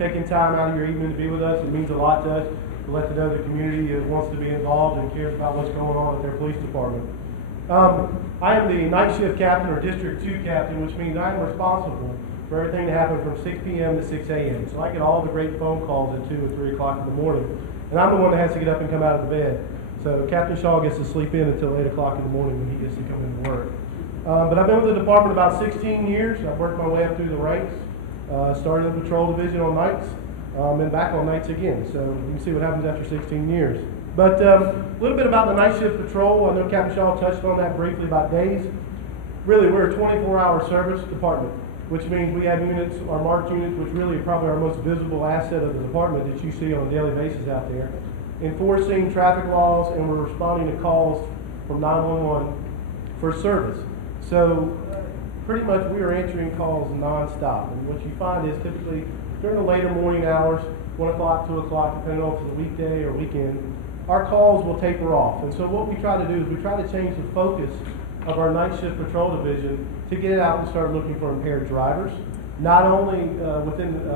taking time out of your evening to be with us. It means a lot to us to let know the community wants to be involved and cares about what's going on at their police department. I am the night shift captain, or District 2 captain, which means I'm responsible for everything that happens from 6 p.m. to 6 a.m. So I get all the great phone calls at 2 or 3 o'clock in the morning, and I'm the one that has to get up and come out of the bed. So Captain Shaw gets to sleep in until 8 o'clock in the morning when he gets to come into work. But I've been with the department about 16 years. I've worked my way up through the ranks. Started in the patrol division on nights, and back on nights again. So you can see what happens after 16 years. But a little bit about the night shift patrol. I know Captain Shaw touched on that briefly about days. Really, we're a 24-hour service department, which means we have units, our marked units, which really are probably our most visible asset of the department that you see on a daily basis out there, enforcing traffic laws, and we're responding to calls from 911 for service. So pretty much we are answering calls nonstop. And what you find is typically during the later morning hours, 1 o'clock, 2 o'clock, depending on if it's a weekday or weekend, our calls will taper off. And so what we try to do is we try to change the focus of our night shift patrol division to get out and start looking for impaired drivers, not only within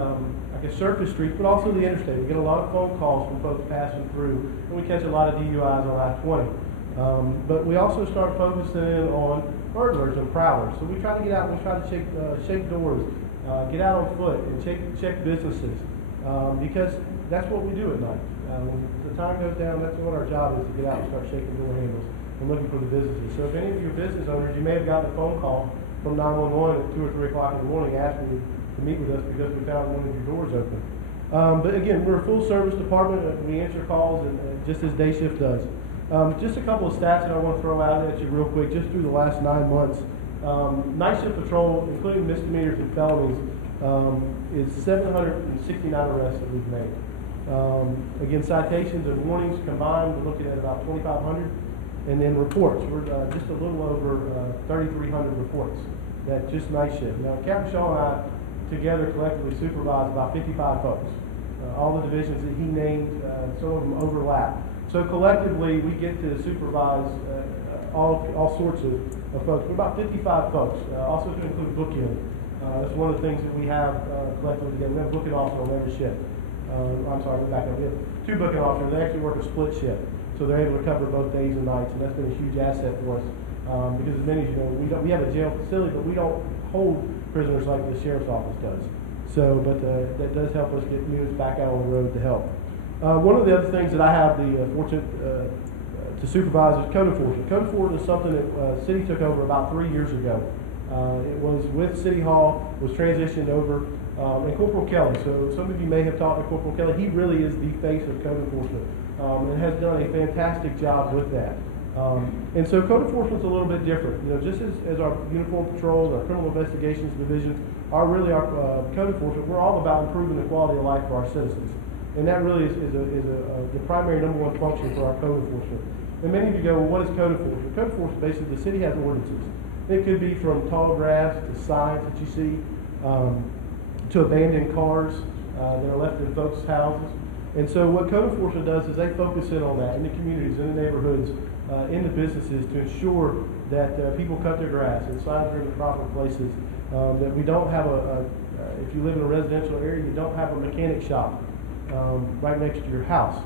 like a surface street, but also the interstate. We get a lot of phone calls from folks passing through, and we catch a lot of DUIs on I-20. But we also start focusing in on burglars and prowlers. So we try to get out and we try to shake doors, get out on foot, and check businesses, because that's what we do at night. When the time goes down, that's what our job is, to get out and start shaking door handles and looking for the businesses. So if any of your business owners, you may have gotten a phone call from 911 at 2 or 3 o'clock in the morning asking you to meet with us because we found one of your doors open. But again, we're a full service department. We answer calls and just as day shift does. Just a couple of stats that I want to throw out at you real quick, just through the last 9 months. Night shift patrol, including misdemeanors and felonies, is 769 arrests that we've made. Again, citations and warnings combined, we're looking at about 2,500. And then reports, we're just a little over 3,300 reports. That just night shift. Now, Captain Shaw and I together collectively supervise about 55 folks. All the divisions that he named, some of them overlap. So collectively, we get to supervise all sorts of folks. We're about 55 folks, also to include booking. That's one of the things that we have collectively together. We have a booking officer on every shift. I'm sorry, we're back up. We have 2 booking officers. They actually work a split shift. So they're able to cover both days and nights, and that's been a huge asset for us. Because as many as you know, we have a jail facility, but we don't hold prisoners like the sheriff's office does. So, but that does help us get units back out on the road to help. One of the other things that I have the fortune to supervise is code enforcement. Code enforcement is something that city took over about 3 years ago. It was with City Hall, was transitioned over, and Corporal Kelly. So some of you may have talked to Corporal Kelly. He really is the face of code enforcement and has done a fantastic job with that. And so code enforcement is a little bit different. You know, just as our uniform patrols, our criminal investigations divisions are really our code enforcement, we're all about improving the quality of life for our citizens. And that really is the primary #1 function for our code enforcement. And many of you go, well, what is code enforcement? Code enforcement, basically, the city has ordinances. It could be from tall grass to signs that you see, to abandoned cars that are left in folks' houses. And so what code enforcement does is they focus in on that in the communities, in the neighborhoods, in the businesses to ensure that people cut their grass and signs are in the proper places, that we don't have if you live in a residential area, you don't have a mechanic shop right next to your house.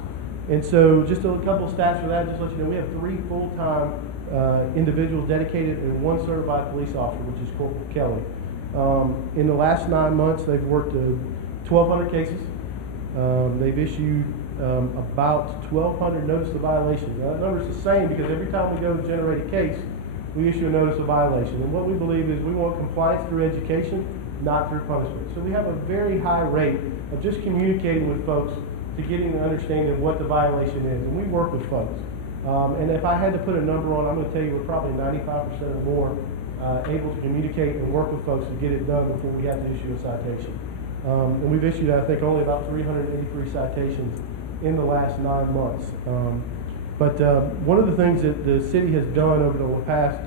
And so just a couple of stats for that, just to let you know, we have 3 full-time individuals dedicated and 1 certified police officer, which is Corporal Kelly. In the last 9 months, they've worked 1,200 cases. They've issued about 1,200 notice of violation. Now, that number is the same because every time we go to generate a case, we issue a notice of violation. And what we believe is we want compliance through education, not through punishment. So we have a very high rate of just communicating with folks to getting an understanding of what the violation is. And we work with folks. And if I had to put a number on, I'm going to tell you we're probably 95% or more able to communicate and work with folks to get it done before we have to issue a citation. And we've issued, I think, only about 383 citations in the last 9 months. But one of the things that the city has done over the past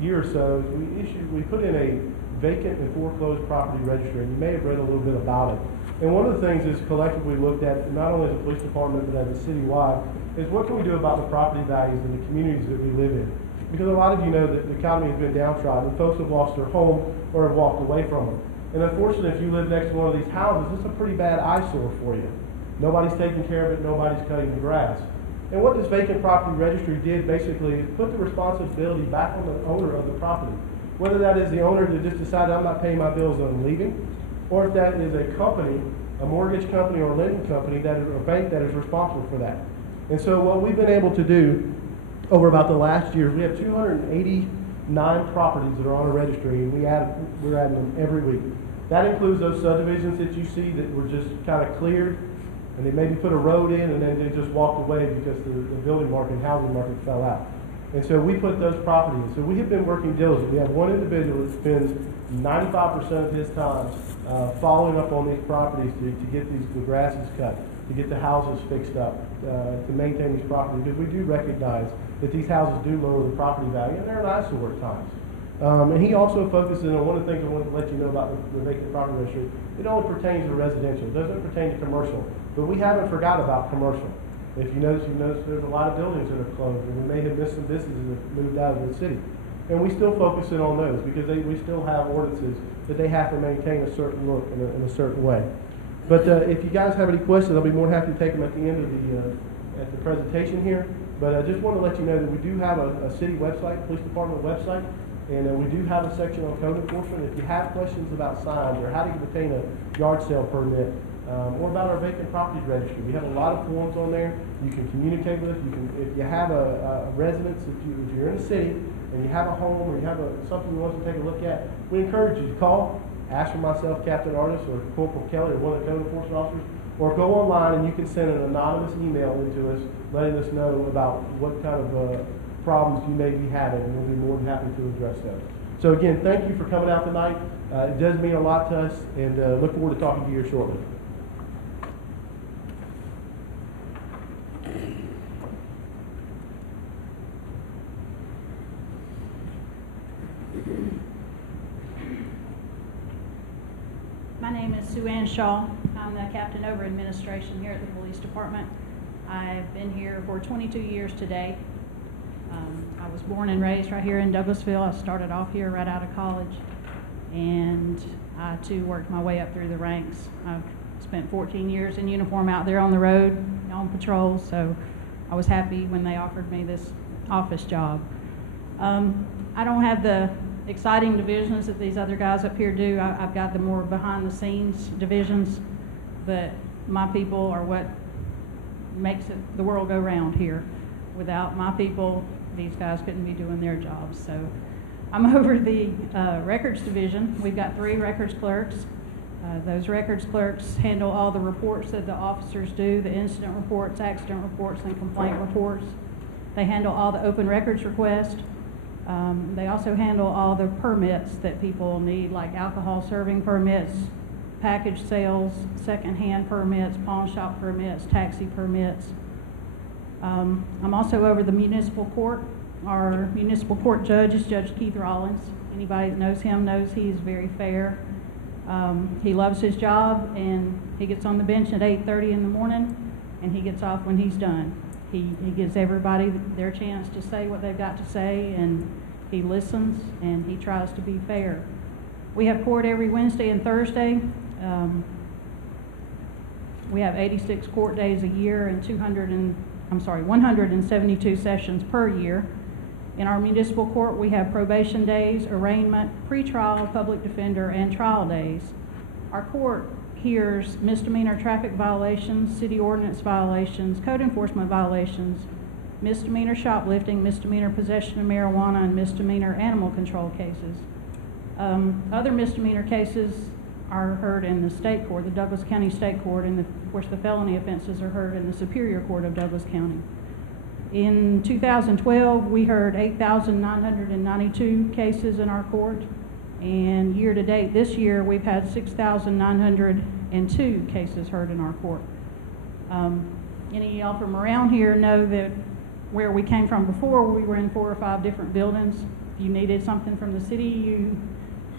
year or so is we put in a vacant and foreclosed property registry. And you may have read a little bit about it. And one of the things is collectively looked at, not only as a police department, but as a citywide, is what can we do about the property values in the communities that we live in? Because a lot of you know that the economy has been downtrodden and folks have lost their home or have walked away from them. And unfortunately, if you live next to one of these houses, it's a pretty bad eyesore for you. Nobody's taking care of it, nobody's cutting the grass. And what this vacant property registry did basically is put the responsibility back on the owner of the property. Whether that is the owner that just decided I'm not paying my bills and I'm leaving, or if that is a company, a mortgage company or a lending company or a bank that is responsible for that. And so what we've been able to do over about the last year, we have 289 properties that are on a registry, and we're adding them every week. That includes those subdivisions that you see that were just kind of cleared, and they maybe put a road in, and then they just walked away because the building market and housing market fell out. And so we put those properties. So we have been working diligently. We have one individual that spends 95% of his time following up on these properties to get the grasses cut, to get the houses fixed up, to maintain these properties. Because we do recognize that these houses do lower the property value, and they're an eyesore at times. And he also focuses on one of the things I wanted to let you know about the vacant property registry. It only pertains to residential. It doesn't pertain to commercial. But we haven't forgot about commercial. If you notice, there's a lot of buildings that have closed, and we may have missed some businesses that have moved out of the city. And we still focus in on those because we still have ordinances that they have to maintain a certain look in a certain way. But if you guys have any questions, I'll be more than happy to take them at the end of the presentation here. But I just want to let you know that we do have a city website, police department website, and we do have a section on code enforcement. If you have questions about signs or how to obtain a yard sale permit, or about our vacant property registry, we have a lot of forms on there. You can communicate with us. If you have a residence, if you're in a city and you have a home or you have something you want to take a look at, we encourage you to call, ask for myself, Captain Artis, or Corporal Kelly, or one of the code enforcement officers, or go online and you can send an anonymous email into us, letting us know about what kind of problems you may be having, and we'll be more than happy to address those. So again, thank you for coming out tonight. It does mean a lot to us, and look forward to talking to you here shortly. My name is Sue Ann Shaw. I'm the captain over administration here at the police department. I've been here for 22 years today. I was born and raised right here in Douglasville. I started off here right out of college, and I too worked my way up through the ranks. I've spent 14 years in uniform out there on the road, on patrol, so I was happy when they offered me this office job. I don't have the exciting divisions that these other guys up here do. I've got the more behind-the-scenes divisions, but my people are what makes the world go round here. Without my people, these guys couldn't be doing their jobs. So I'm over the records division. We've got 3 records clerks. Those records clerks handle all the reports that the officers do, the incident reports, accident reports, and complaint reports. They handle all the open records requests. They also handle all the permits that people need, like alcohol serving permits, package sales, secondhand permits, pawn shop permits, taxi permits. I'm also over the municipal court. Our municipal court judge is Judge Keith Rollins. Anybody that knows him knows he's very fair. He loves his job, and he gets on the bench at 8:30 in the morning, and he gets off when he's done. He gives everybody their chance to say what they've got to say, and he listens, and he tries to be fair. We have court every Wednesday and Thursday. We have 86 court days a year and 172 sessions per year. In our municipal court, we have probation days, arraignment, pretrial, public defender, and trial days. Our court hears misdemeanor traffic violations, city ordinance violations, code enforcement violations, misdemeanor shoplifting, misdemeanor possession of marijuana, and misdemeanor animal control cases. Other misdemeanor cases are heard in the state court, the Douglas County State Court, and of course the felony offenses are heard in the Superior Court of Douglas County. In 2012, we heard 8,992 cases in our court, and year to date this year, we've had 6,902 cases heard in our court. Any of y'all from around here know that where we came from before, we were in 4 or 5 different buildings. If you needed something from the city, you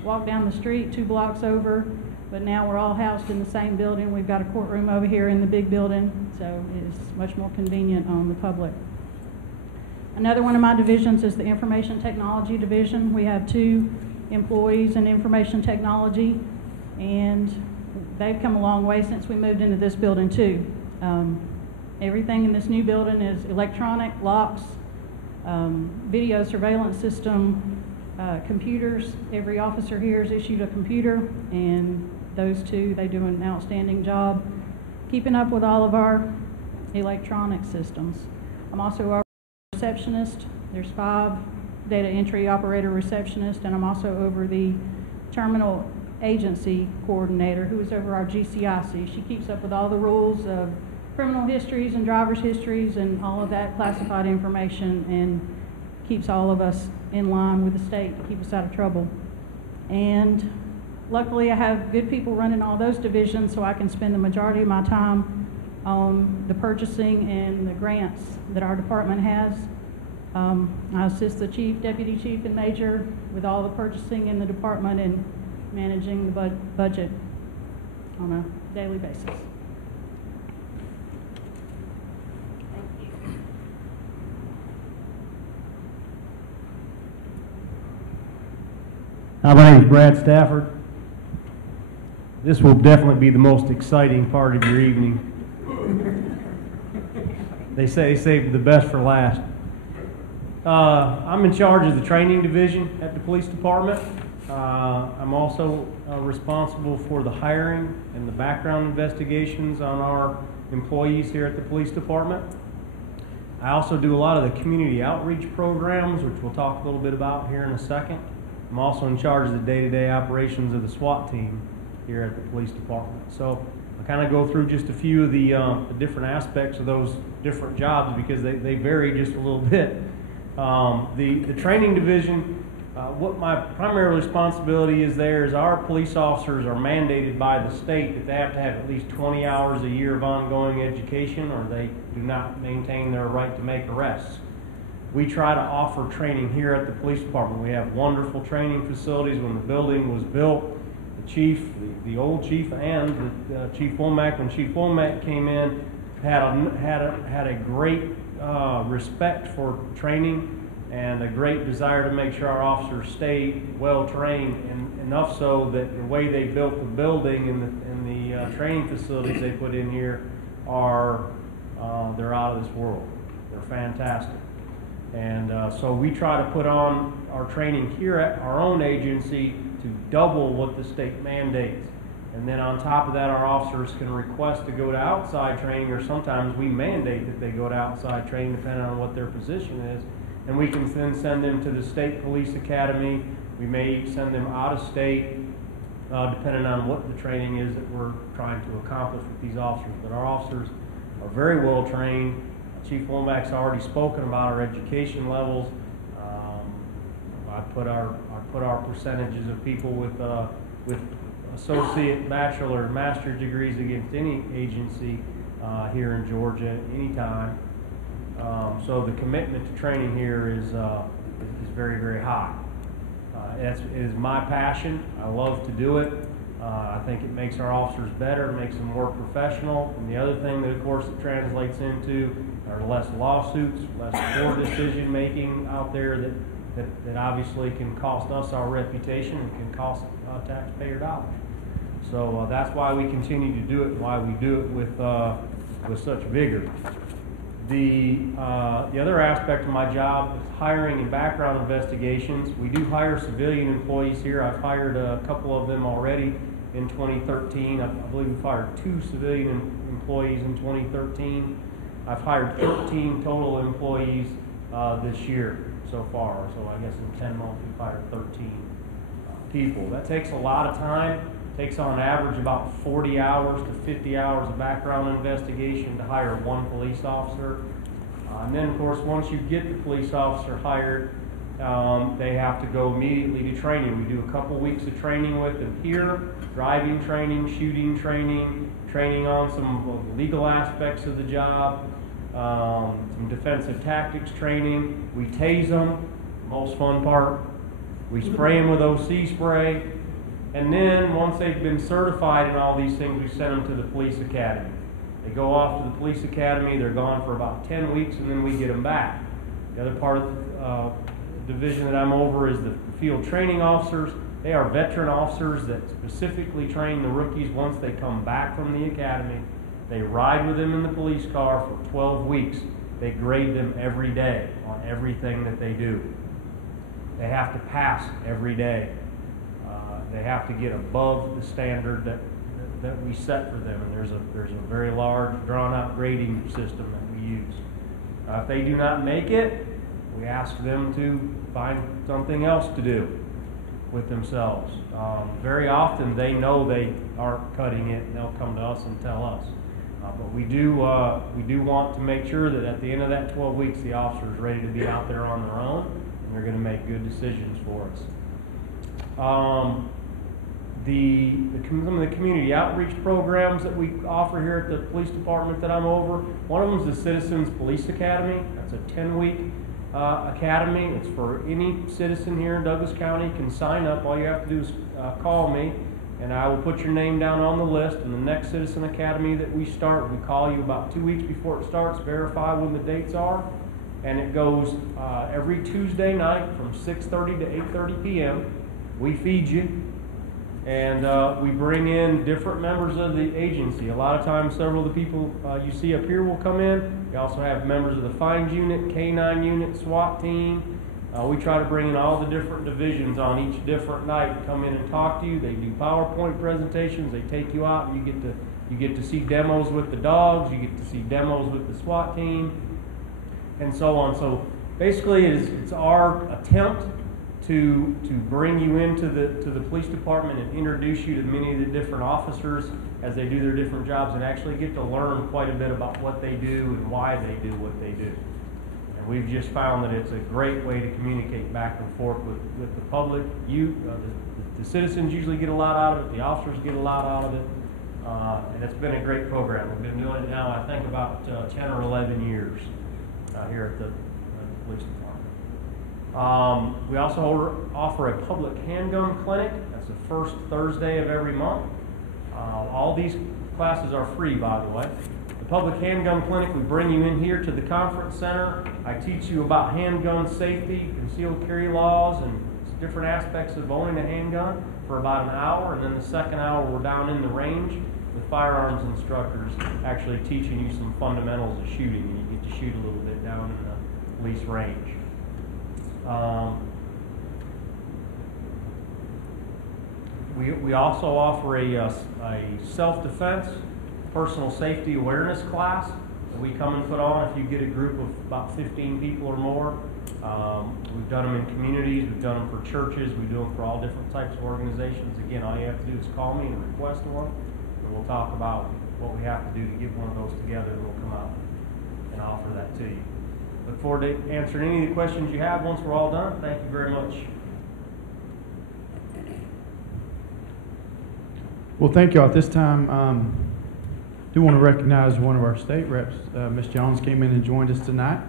walked down the street 2 blocks over, but now we're all housed in the same building. We've got a courtroom over here in the big building, so it's much more convenient on the public. Another one of my divisions is the Information Technology Division. We have 2 employees in information technology, and they've come a long way since we moved into this building too. Everything in this new building is electronic, locks, video surveillance system, computers. Every officer here is issued a computer, and those 2, they do an outstanding job keeping up with all of our electronic systems. I'm also our receptionist. There's 5 data entry operator receptionists, and I'm also over the terminal agency coordinator, who is over our GCIC. She keeps up with all the rules of criminal histories and driver's histories and all of that classified information, and keeps all of us in line with the state to keep us out of trouble. And luckily I have good people running all those divisions, so I can spend the majority of my time on the purchasing and the grants that our department has. I assist the chief, deputy chief, and major with all the purchasing in the department and managing the budget on a daily basis. Hi, my name is Brad Stafford. This will definitely be the most exciting part of your evening. They say save the best for last. I'm in charge of the training division at the police department. I'm also responsible for the hiring and the background investigations on our employees here at the police department. I also do a lot of the community outreach programs, which we'll talk a little bit about here in a second. I'm also in charge of the day-to-day operations of the SWAT team here at the police department. So I'll kind of go through just a few of the different aspects of those different jobs, because they vary just a little bit. The training division, what my primary responsibility is there is our police officers are mandated by the state that they have to have at least 20 hours a year of ongoing education, or they do not maintain their right to make arrests. We try to offer training here at the police department. We have wonderful training facilities. When the building was built, the chief, the old chief, and Chief Womack, when Chief Womack came in, had a great respect for training and a great desire to make sure our officers stay well trained, and enough so that the way they built the building and the training facilities they put in here are they're out of this world. They're fantastic. And so we try to put on our training here at our own agency to double what the state mandates. And then on top of that, our officers can request to go to outside training, or sometimes we mandate that they go to outside training depending on what their position is. And we can then send them to the state police academy. We may send them out of state, depending on what the training is that we're trying to accomplish with these officers. But our officers are very well trained. Chief Womack's already spoken about our education levels. I put our percentages of people with associate, bachelor, master's degrees against any agency here in Georgia anytime. So the commitment to training here is very, very high. It is my passion. I love to do it. I think it makes our officers better, it makes them more professional. And the other thing that, of course, it translates into are less lawsuits, less poor decision making out there that obviously can cost us our reputation and can cost taxpayer dollars. So that's why we continue to do it and why we do it with such vigor. The other aspect of my job is hiring and background investigations. We do hire civilian employees here. I've hired a couple of them already in 2013. I believe we've hired 2 civilian employees in 2013. I've hired 13 total employees this year so far. So I guess in 10 months we've hired 13 people. That takes a lot of time. It takes on average about 40 hours to 50 hours of background investigation to hire one police officer. And then, of course, once you get the police officer hired, they have to go immediately to training. We do a couple weeks of training with them here, driving training, shooting training, training on some legal aspects of the job, some defensive tactics training. We tase them, most fun part. We spray them with OC spray. And then, once they've been certified in all these things, we send them to the police academy. They go off to the police academy, they're gone for about 10 weeks, and then we get them back. The other part of the division that I'm over is the field training officers. They are veteran officers that specifically train the rookies once they come back from the academy. They ride with them in the police car for 12 weeks. They grade them every day on everything that they do. They have to pass every day. They have to get above the standard that we set for them, and there's a very large, drawn-out grading system that we use. If they do not make it, we ask them to find something else to do with themselves. Very often, they know they aren't cutting it, and they'll come to us and tell us. But we do want to make sure that at the end of that 12 weeks, the officer is ready to be out there on their own, and they're going to make good decisions for us. Some of the community outreach programs that we offer here at the police department that I'm over, one of them is the Citizens Police Academy. That's a 10-week academy. It's for any citizen here in Douglas County can sign up. All you have to do is call me, and I will put your name down on the list. And the next Citizen Academy that we start, we call you about 2 weeks before it starts, verify when the dates are, and it goes every Tuesday night from 6:30 to 8:30 p.m. We feed you. And we bring in different members of the agency. A lot of times, several of the people you see up here will come in. We also have members of the Fines Unit, K-9 Unit, SWAT team. We try to bring in all the different divisions on each different night, come in and talk to you. They do PowerPoint presentations. They take you out, and you get to see demos with the dogs. You get to see demos with the SWAT team, and so on. So basically, it's our attempt to bring you into the police department and introduce you to many of the different officers as they do their different jobs, and actually get to learn quite a bit about what they do and why they do what they do. And we've just found that it's a great way to communicate back and forth with the public. The citizens usually get a lot out of it, the officers get a lot out of it, and it's been a great program. We've been doing it now, I think, about 10 or 11 years here at the police department. We also offer a public handgun clinic. That's the first Thursday of every month. All these classes are free, by the way. The public handgun clinic, we bring you in here to the conference center. I teach you about handgun safety, concealed carry laws, and different aspects of owning a handgun for about an hour. And then the second hour, we're down in the range with firearms instructors actually teaching you some fundamentals of shooting. And you get to shoot a little bit down in the police range. We also offer a self-defense, personal safety awareness class that we come and put on if you get a group of about 15 people or more. We've done them in communities, we've done them for churches, we do them for all different types of organizations. Again, all you have to do is call me and request one, and we'll talk about what we have to do to get one of those together, and we'll come out and offer that to you. Look forward to answering any of the questions you have once we're all done. Thank you very much. Well, thank you all. At this time, do want to recognize one of our state reps. Ms. Jones came in and joined us tonight.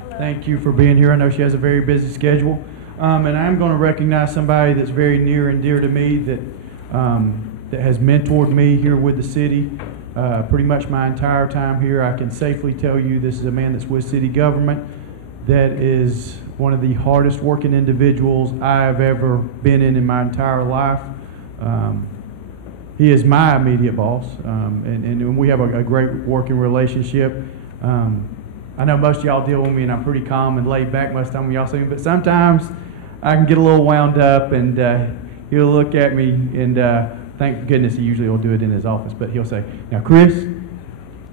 Hello. Thank you for being here. I know she has a very busy schedule. And I'm going to recognize somebody that's very near and dear to me that has mentored me here with the city pretty much my entire time here. I can safely tell you this is a man that's with city government that is one of the hardest working individuals I have ever been in my entire life. He is my immediate boss, and we have a great working relationship. I know most of y'all deal with me, and I'm pretty calm and laid back most of the time when y'all see me, but sometimes I can get a little wound up, and he'll look at me, and thank goodness he usually will do it in his office, but he'll say, "Now, Chris,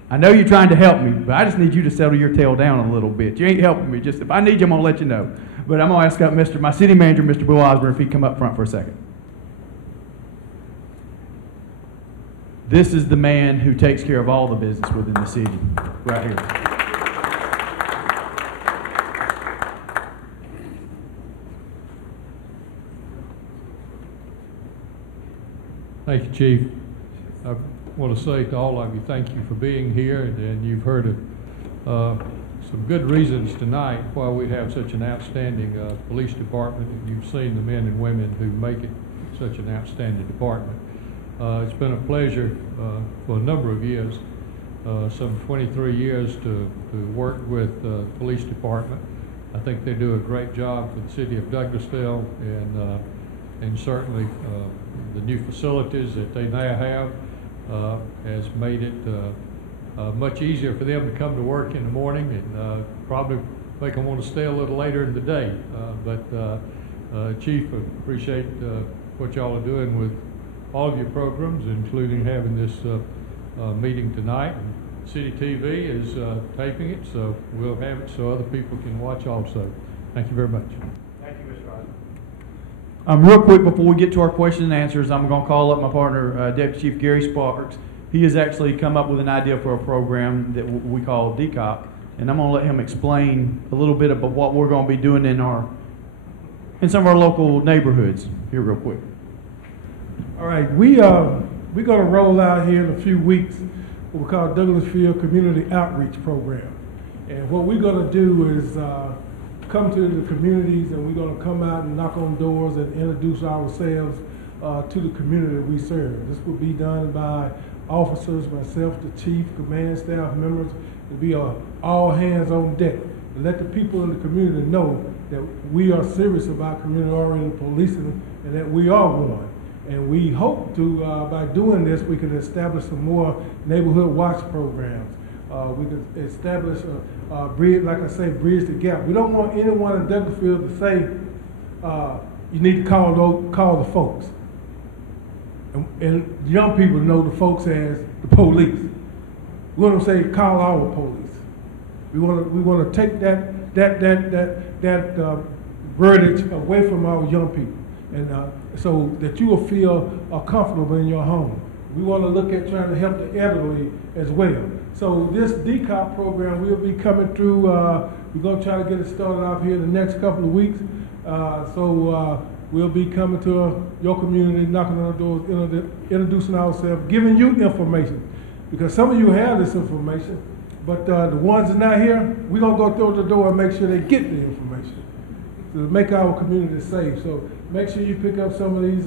I know you're trying to help me, but I just need you to settle your tail down a little bit. You ain't helping me. Just if I need you, I'm going to let you know." But I'm going to ask up my city manager, Mr. Bill Osborne, if he'd come up front for a second. This is the man who takes care of all the business within the city, right here. Thank you, Chief. I want to say to all of you, thank you for being here, and you've heard of some good reasons tonight why we have such an outstanding police department. You've seen the men and women who make it such an outstanding department. It's been a pleasure for a number of years, some 23 years, to work with the police department. I think they do a great job for the city of Douglasville, and certainly the new facilities that they now have has made it much easier for them to come to work in the morning, and probably make them want to stay a little later in the day. But Chief, I appreciate what y'all are doing with all of your programs, including having this meeting tonight. And City TV is taping it, so we'll have it so other people can watch also. Thank you very much. Thank you, Mr. Ryan. Real quick, before we get to our question and answers, I'm going to call up my partner, Deputy Chief Gary Sparks. He has actually come up with an idea for a program that we call DCOP, and I'm going to let him explain a little bit about what we're going to be doing in some of our local neighborhoods here real quick. All right, we're going to roll out here in a few weeks what we call Douglasville Community Outreach Program. And what we're going to do is come to the communities, and we're going to come out and knock on doors and introduce ourselves to the community we serve. This will be done by officers, myself, the chief, command staff members. It'll be all hands on deck to let the people in the community know that we are serious about community-oriented policing and that we are one. And we hope to, by doing this, we can establish some more neighborhood watch programs. We can establish a bridge, like I say, bridge the gap. We don't want anyone in Douglasville to say, you need to call the folks. And young people know the folks as the police. We want to say, call our police. We want to take that verdict away from our young people, and so that you will feel comfortable in your home. We want to look at trying to help the elderly as well. So this DCOP program will be coming through. We're going to try to get it started off here in the next couple of weeks. We'll be coming to your community, knocking on the doors, introducing ourselves, giving you information. Because some of you have this information, but the ones that are not here, we're going to go through the door and make sure they get the information to make our community safe. So make sure you pick up some of these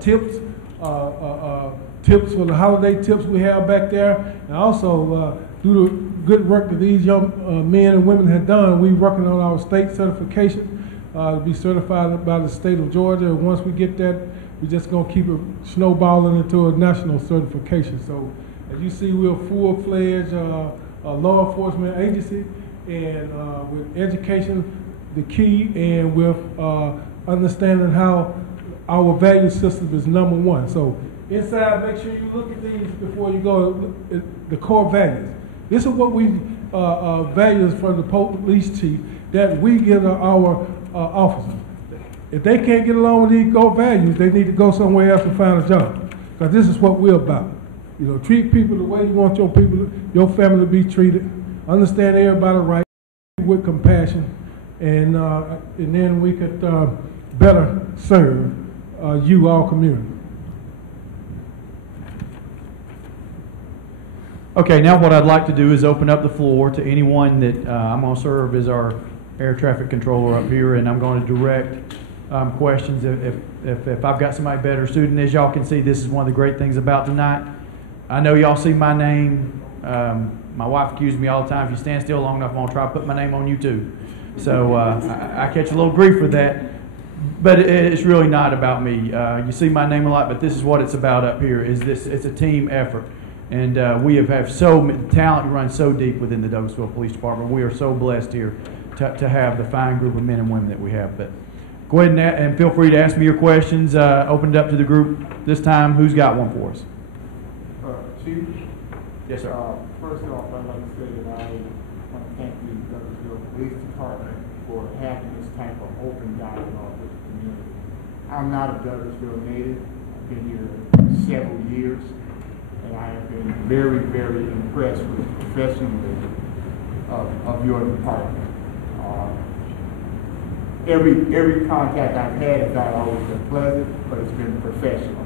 tips, tips for the holiday tips we have back there, and also do the good work that these young men and women have done. We're working on our state certification to be certified by the state of Georgia. And once we get that, we're just going to keep it snowballing into a national certification. So as you see, we're a full-fledged law enforcement agency, and with education the key, and with understanding how our value system is number one. So inside, make sure you look at these before you go. Look at the core values. This is what we values from the police chief that we give our officers. If they can't get along with these core values, they need to go somewhere else and find a job. Because this is what we're about. You know, treat people the way you want your people, your family to be treated. Understand everybody's right with compassion, and then we could better serve you, our community. Okay, now what I'd like to do is open up the floor to anyone that I'm going to serve as our air traffic controller up here, and I'm going to direct questions if I've got somebody better suited. And as y'all can see, this is one of the great things about tonight. I know y'all see my name. My wife accuses me all the time, if you stand still long enough, I'm going to try to put my name on you too. So I catch a little grief for that. But it's really not about me. You see my name a lot, but this is what it's about up here. It's a team effort. And we have so talent runs so deep within the Douglasville Police Department. We are so blessed here to have the fine group of men and women that we have. But go ahead and feel free to ask me your questions. Opened up to the group this time. Who's got one for us? Chief? Yes, sir. First off, I'd like to say that I want to thank the Douglasville Police Department for having this type of open dialogue with the community. I'm not a Douglasville native. I've been here several years, and I have been very, very impressed with the professionalism of your department. Every contact I've had has not always been pleasant, but it's been professional.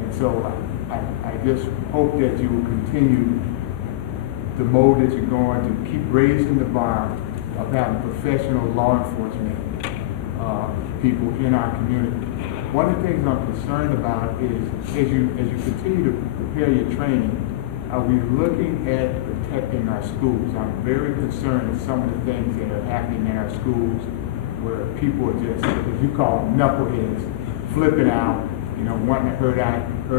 And so I just hope that you will continue the mode that you're going to keep raising the bar of having professional law enforcement people in our community. One of the things I'm concerned about is as you continue to prepare your training, are we looking at protecting our schools? I'm very concerned with some of the things that are happening in our schools where people are just, as you call them, knuckleheads, flipping out, wanting to hurt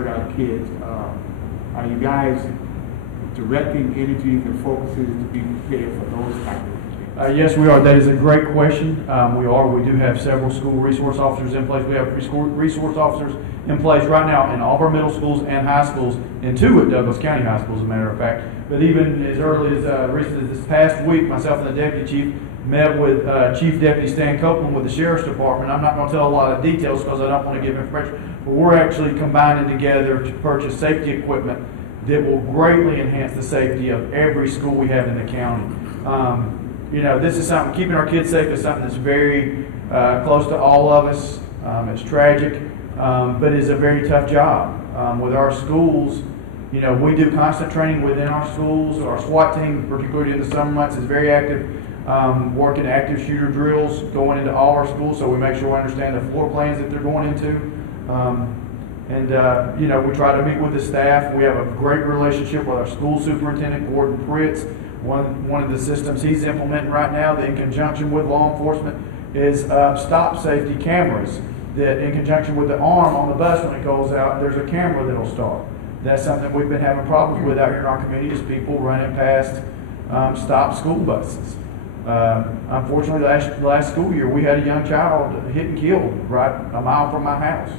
our kids. Are you guys directing energies and focuses to be prepared for those type of things? Yes, we are. That is a great question. We are. We do have several school resource officers in place. We have school resource officers in place right now in all of our middle schools and high schools, and 2 at Douglas County High Schools, as a matter of fact. But even as early as recently as this past week, myself and the deputy chief met with Chief Deputy Stan Copeland with the Sheriff's Department. I'm not going to tell a lot of details because I don't want to give information, but we're actually combining together to purchase safety equipment that will greatly enhance the safety of every school we have in the county. This is something, keeping our kids safe is something that's very close to all of us. It's tragic, but it's a very tough job. With our schools, we do constant training within our schools. Our SWAT team, particularly in the summer months, is very active, working active shooter drills, going into all our schools, so we make sure we understand the floor plans that they're going into. We try to meet with the staff. We have a great relationship with our school superintendent, Gordon Pritz. One of the systems he's implementing right now, that in conjunction with law enforcement, is stop safety cameras. That in conjunction with the arm on the bus when it goes out, there's a camera that'll start. That's something we've been having problems with out here in our community, is people running past stopped school buses. Unfortunately, last school year, we had a young child hit and killed right a mile from my house,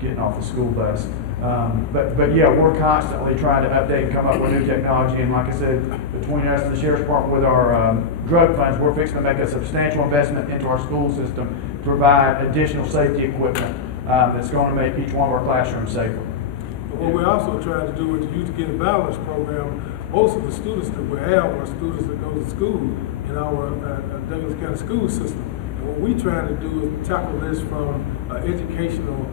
getting off the school bus. But yeah, we're constantly trying to update and come up with new technology. And like I said, between us and the Sheriff's Department with our drug funds, we're fixing to make a substantial investment into our school system to provide additional safety equipment that's going to make each one of our classrooms safer. What we're also trying to do with the Youth Getting Balance program, most of the students that we have are students that go to school in our Douglas County school system. And what we're trying to do is tackle this from educational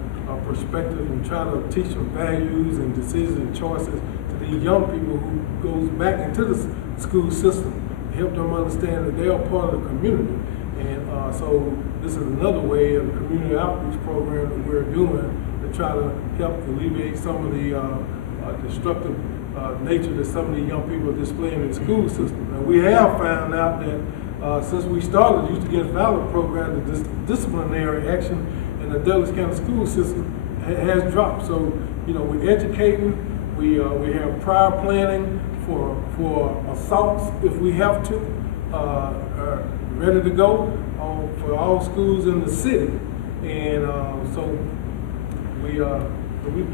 perspective and try to teach them values and decisions and choices to these young people who goes back into the school system, help them understand that they are part of the community. And so this is another way of the community outreach program that we're doing to try to help alleviate some of the destructive nature that some of the young people are displaying in the school system. And we have found out that since we started the Youth Against Violence program, the disciplinary action in the Douglas County school system has dropped. So, we're educating, we have prior planning for assaults if we have to, ready to go. for all schools in the city. And so we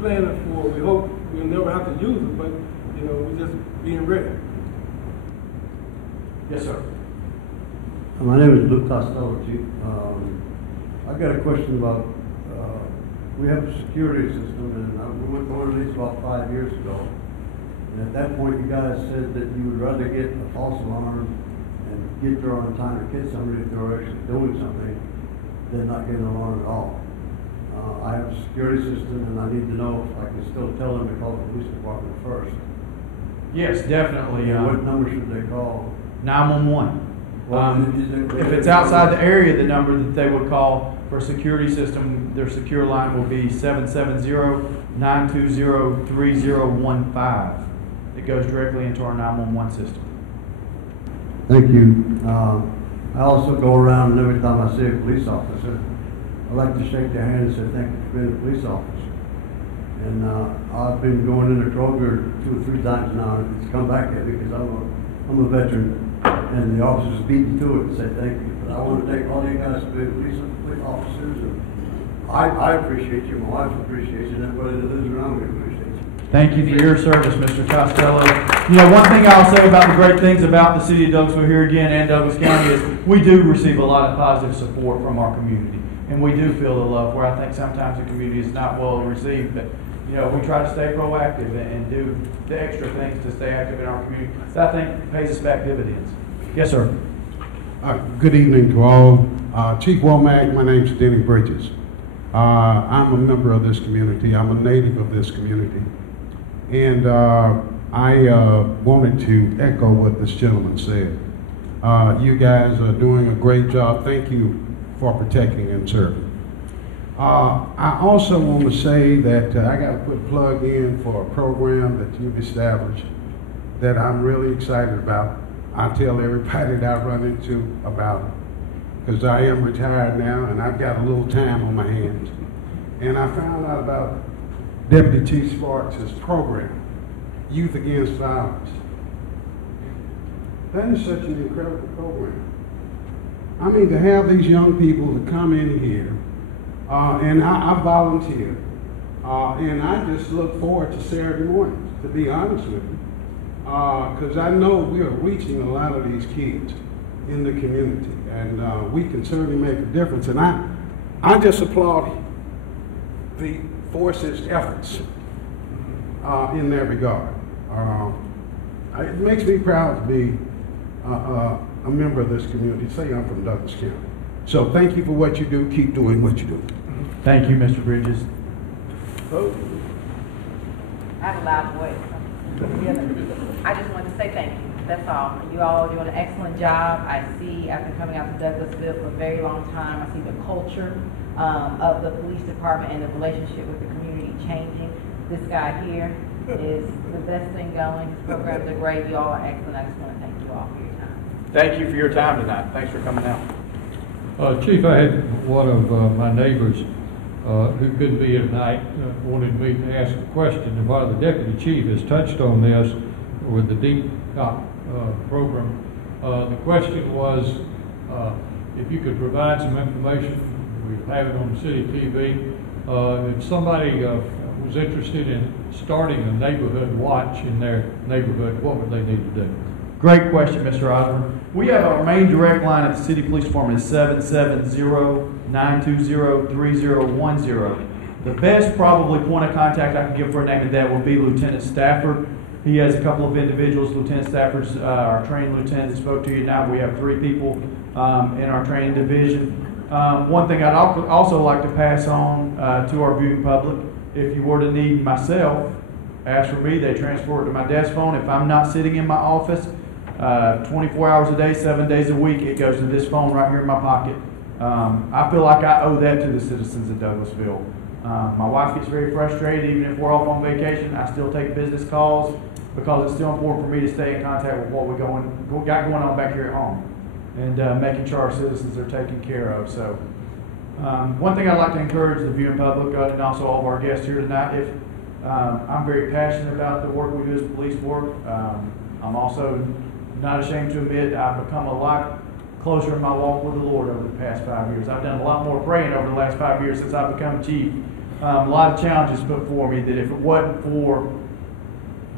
planning for, we hope we'll never have to use it, but, you know, we're just being ready. Yes, sir. My name is Luke Costello, Chief. I've got a question about, we have a security system, and we went to one of these about 5 years ago. And at that point, you guys said that you would rather get a false alarm and get there on time to get somebody if they're actually doing something than not getting an alarm at all. I have a security system, and I need to know if I can still tell them to call the police department first. Yes, definitely. What number should they call? 911. If it's outside the area, the number that they would call for a security system, their secure line will be 770-920-3015. It goes directly into our 911 system. Thank you. I also go around and every time I see a police officer, I like to shake their hand and say thank you for being a police officer. And I've been going into Kroger 2 or 3 times now, and it's come back at me because I'm a veteran, and the officers beat me to it and say thank you. But I want to thank all you guys for being police officers. And I appreciate you, my wife appreciates you, and everybody that lives around me appreciates you. Thank you for your service, Mr. Costello. You know, one thing I'll say about the great things about the city of Douglasville here again and Douglas County is we do receive a lot of positive support from our community. And we do feel the love, where I think sometimes the community is not well received. But, you know, we try to stay proactive and do the extra things to stay active in our community. That I think pays us back dividends. Yes, sir. Good evening to all. Chief Womack, my name's Denny Bridges. I'm a member of this community. I'm a native of this community. And I wanted to echo what this gentleman said. You guys are doing a great job. Thank you for protecting and serving. I also want to say that I got to put a plug in for a program that you've established that I'm really excited about. I tell everybody that I run into about it, because I am retired now and I've got a little time on my hands. And I found out about Deputy Chief Sparks' program, Youth Against Violence. That is such an incredible program. I mean, to have these young people to come in here, and I volunteer, and I just look forward to Saturday mornings, to be honest with you, because I know we are reaching a lot of these kids in the community, and we can certainly make a difference. And I just applaud the force's efforts in that regard. It makes me proud to be a member of this community. Say I'm from Douglas County. So thank you for what you do. Keep doing what you do. Thank you, Mr. Bridges. I have a loud voice. I just wanted to say thank you. That's all. You all are doing an excellent job. I see, after coming out to Douglasville for a very long time, I see the culture of the police department and the relationship with the community changing. This guy here is the best thing going. His programs are great. You all are excellent. I just want to thank you all for your time. Thank you for your time tonight. Thanks for coming out. Chief, I had one of my neighbors who couldn't be here tonight wanted me to ask a question. And while the deputy chief has touched on this with the DCOP program, the question was if you could provide some information. We have it on the city TV. If somebody was interested in starting a neighborhood watch in their neighborhood, what would they need to do? Great question, Mr. Osborne. We have our main direct line at the City Police Department is 770-920-3010. The best probably point of contact I can give for a name of that would be Lieutenant Stafford. He has a couple of individuals. Lieutenant Stafford's our training lieutenant that spoke to you. Now we have 3 people in our training division. One thing I'd also like to pass on to our viewing public, if you were to need myself, ask for me. They transfer it to my desk phone. If I'm not sitting in my office 24 hours a day, 7 days a week, it goes to this phone right here in my pocket. I feel like I owe that to the citizens of Douglasville. My wife gets very frustrated. Even if we're off on vacation, I still take business calls because it's still important for me to stay in contact with what we got going on back here at home and making sure our citizens are taken care of. So one thing I'd like to encourage the viewing public and also all of our guests here tonight, I'm very passionate about the work we do as police work. I'm also not ashamed to admit I've become a lot closer in my walk with the Lord over the past 5 years. I've done a lot more praying over the last 5 years since I've become chief. A lot of challenges put before me that if it wasn't for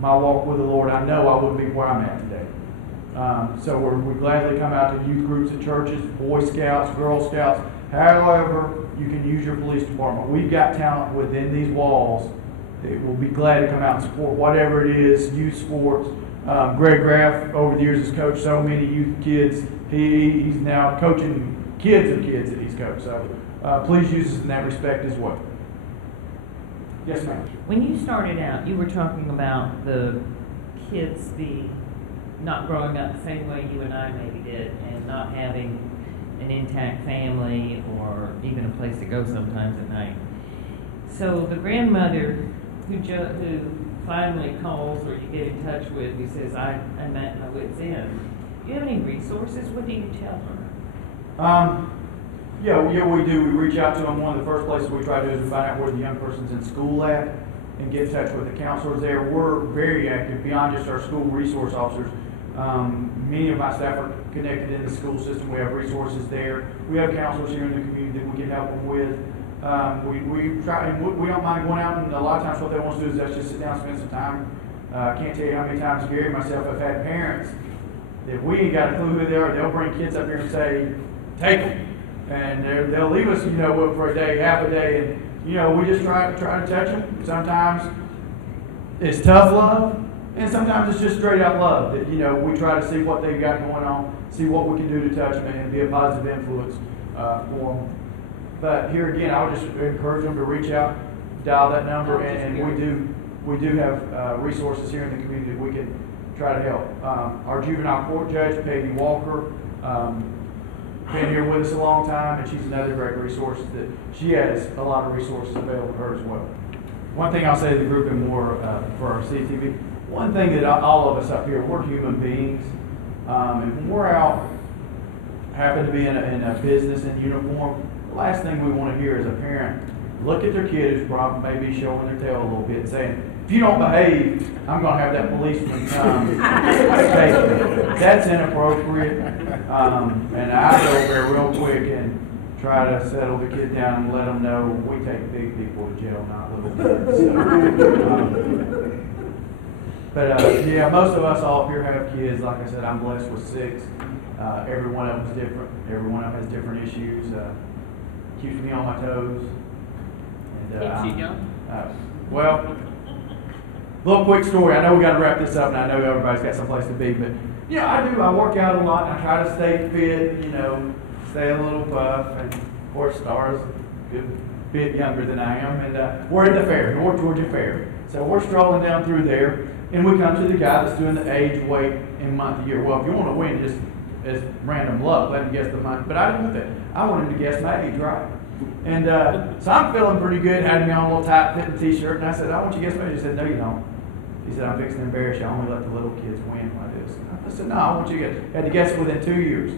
my walk with the Lord, I know I wouldn't be where I'm at today. So we gladly come out to youth groups at churches, Boy Scouts, Girl Scouts, however you can use your police department. We've got talent within these walls that will be glad to come out and support whatever it is, youth sports. Greg Graff, over the years, has coached so many youth kids. He's now coaching kids of kids that he's coached. So please use us in that respect as well. Yes, ma'am. When you started out, you were talking about the kids not growing up the same way you and I maybe did, and not having an intact family or even a place to go sometimes at night. So the grandmother who finally calls or you get in touch with, who says, I'm at my wit's end, do you have any resources? What do you tell her? Yeah, we do. We reach out to them. One of the first places we try to do is we find out where the young person's in school at and get in touch with the counselors there. We're very active beyond just our school resource officers. Many of my staff are connected in the school system. We have resources there. We have counselors here in the community that we can help them with. We try, and we don't mind going out, and a lot of times what they want us to do is just sit down and spend some time. I can't tell you how many times Gary and myself have had parents that we ain't got a clue who they are. They'll bring kids up here and say, take them. And they'll leave us, for a day, half a day, and, we just try to touch them. Sometimes it's tough love, and sometimes it's just straight out love that, we try to see what they've got going on, see what we can do to touch them and be a positive influence for them. But here again, I would just encourage them to reach out, dial that number, and we do have resources here in the community that we can try to help. Our juvenile court judge, Peggy Walker, been here with us a long time, and she's another great resource that she has a lot of resources available to her as well. One thing I'll say to the group and more for our CTV, one thing that all of us up here, we're human beings, and when we're out, happen to be in a business in uniform, the last thing we want to hear as a parent, look at their kid who's probably maybe showing their tail a little bit and saying, if you don't behave, I'm going to have that policeman come take you. That's inappropriate. And I go over there real quick and try to settle the kid down and let them know we take big people to jail, not little kids. So, most of us all up here have kids. Like I said, I'm blessed with 6. Every one of them is different. Every one of them has different issues. Keeps me on my toes. And, Keeps you young? Well, little quick story. I know we got to wrap this up, and I know everybody's got someplace to be, but I do. I work out a lot, and I try to stay fit. Stay a little buff. And of course, Star's a good bit younger than I am, and we're at the fair, North Georgia Fair. So we're strolling down through there, and we come to the guy that's doing the age, weight, and month of year. Well, if you want to win, just as random luck, let him guess the month. But I didn't want that. I wanted him to guess my age right. And so I'm feeling pretty good, had me on a little tight-fitting T-shirt, and I said, I want you to guess my age. He said, no, you don't. He said, I'm fixing to embarrass you. I only let the little kids win like this. I said, no, I want you to guess. Had to guess it within 2 years.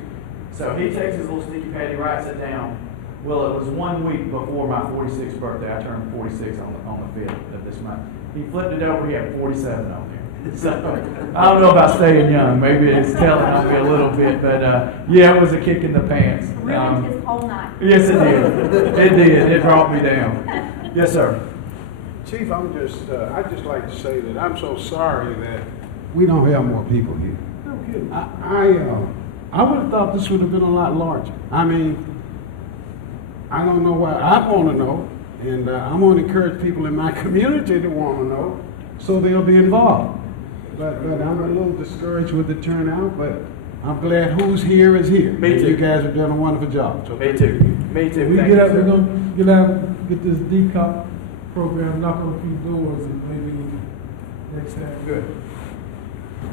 So he takes his little sticky pad, he writes it down. Well, it was 1 week before my 46th birthday. I turned 46 on the 5th of this month. He flipped it over, he had 47 on there. So I don't know about staying young. Maybe it's telling on me a little bit, but it was a kick in the pants. Ruined his whole night. Yes, it did. It did. It brought me down. Yes, sir. Chief, I'd just like to say that I'm so sorry that we don't have more people here. No kidding. I would have thought this would have been a lot larger. I mean, I don't know why. I want to know, and I'm going to encourage people in my community to want to know, so they'll be involved. But I'm a little discouraged with the turnout, but I'm glad who's here is here. Me too. You guys have done a wonderful job. So Me too. Me too. We're Thank you, going sir. to get this DCOP program, knock on a few doors, and maybe next time. Good.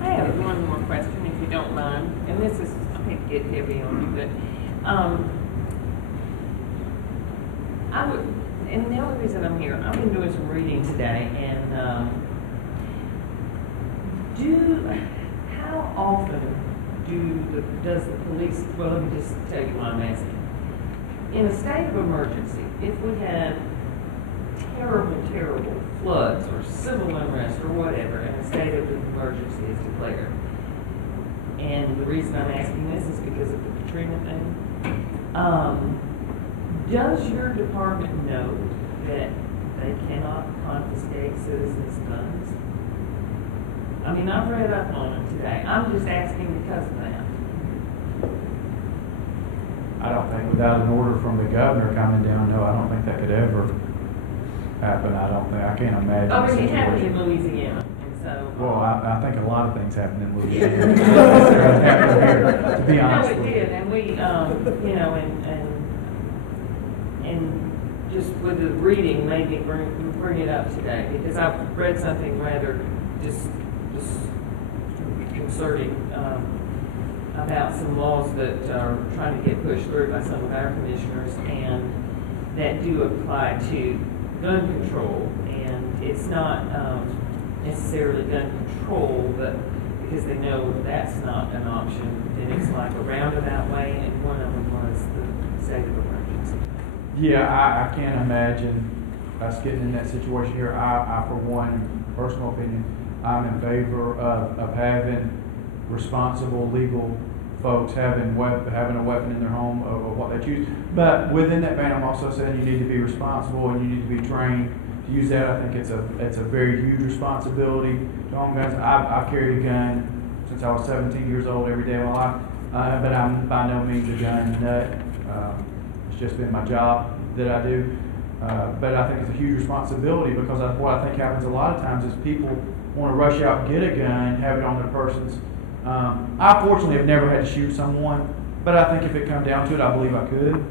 I have one more question, if you don't mind, and this is, I hate to get heavy on you, but and the only reason I'm here, I've been doing some reading today, and how often does the police, well, let me just tell you why I'm asking. In a state of emergency, if we had terrible floods or civil unrest or whatever, and a state of emergency is declared, And the reason I'm asking this is because of the Katrina thing. Does your department know that they cannot confiscate citizens' guns? I mean, I've read up on it today. I'm just asking because of that. I don't think without an order from the governor coming down, no, I don't think that could ever happen. I can't imagine. Oh, a but it happened situation. in Louisiana, and so. Well, I think a lot of things happen in Louisiana. To be honest No, with it you. did, and we, you know, and just with the reading made me bring it up today, because I've read something rather disconcerting, about some laws that are trying to get pushed through by some of our commissioners, and that do apply to gun control, and it's not, necessarily gun control, but because they know that's not an option, then it's like a roundabout way, and one of them was the state of emergency. Yeah, I can't imagine us getting in that situation here. I for one, personal opinion, I'm in favor of having responsible legal folks having a weapon in their home of what they choose. But within that vein, I'm also saying you need to be responsible and you need to be trained to use that. I think it's a very huge responsibility to own guns. I've carried a gun since I was 17 years old every day of my life, but I'm by no means a gun nut. It's just been my job that I do. But I think it's a huge responsibility because what I think happens a lot of times is people want to rush out and get a gun, have it on their persons. I fortunately have never had to shoot someone, but I think if it come down to it, I believe I could.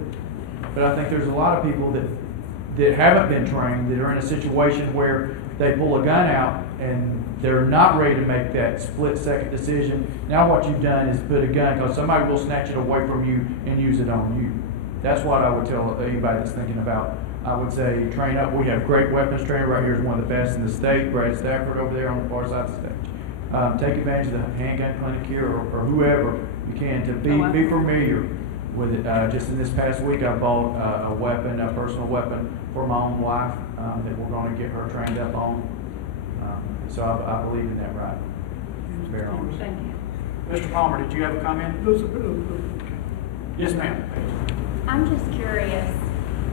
But I think there's a lot of people that haven't been trained, that are in a situation where they pull a gun out and they're not ready to make that split-second decision. Now what you've done is put a gun, because somebody will snatch it away from you and use it on you. That's what I would tell anybody that's thinking about. I would say train up. We have great weapons training right here. Is one of the best in the state. Brad Stafford over there on the far side of the stage. Take advantage of the handgun clinic here or whoever you can to be familiar with it. Just in this past week, I bought a weapon, a personal weapon for my own wife that we're going to get her trained up on. So I believe in that right. It's very honest. Thank you. Mr. Palmer, did you have a comment? Yes, ma'am. I'm just curious,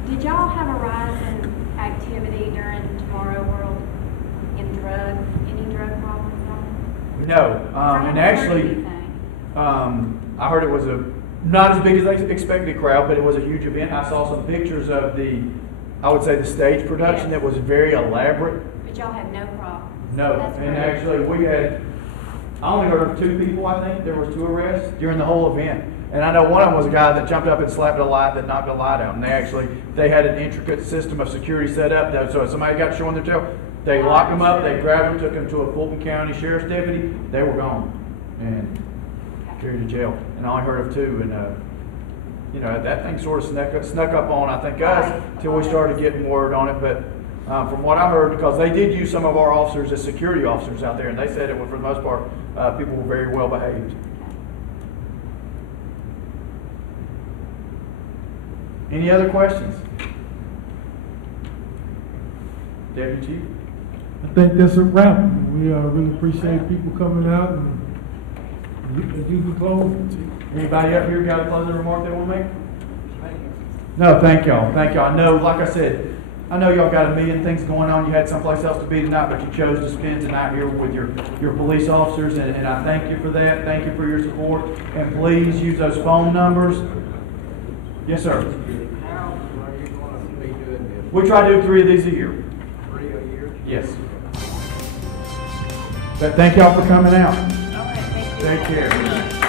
did y'all have a rise in activity during Tomorrow World in any drug problems at all? No, and actually, I heard it was not as big as they expected crowd, but it was a huge event. I saw some pictures of I would say the stage production that was very elaborate. But y'all had no problem? No, and actually I only heard of 2 people, I think. There was 2 arrests during the whole event. And I know one of them was a guy that jumped up and slapped a light that knocked a light out. And they had an intricate system of security set up. So if somebody got showing their tail, they locked them up, they grabbed them, took them to a Fulton County Sheriff's deputy. They were gone and carried to jail. And I only heard of 2. And that thing sort of snuck up on, I think, us till we started getting word on it. But from what I heard, because they did use some of our officers as security officers out there, and they said it was, for the most part, people were very well behaved. Any other questions? Deputy Chief? I think that's a wrap. We really appreciate people coming out and you can close. Anybody up here got a closing remark they want to make? No, thank y'all. Thank y'all. I know, like I said, I know y'all got a million things going on. You had someplace else to be tonight, but you chose to spend tonight here with your police officers, and I thank you for that. Thank you for your support. And please use those phone numbers. Yes, sir. How are you going to be doing this? We try to do 3 of these a year. 3 a year? Yes. But thank y'all for coming out. All right, thank you. Take care.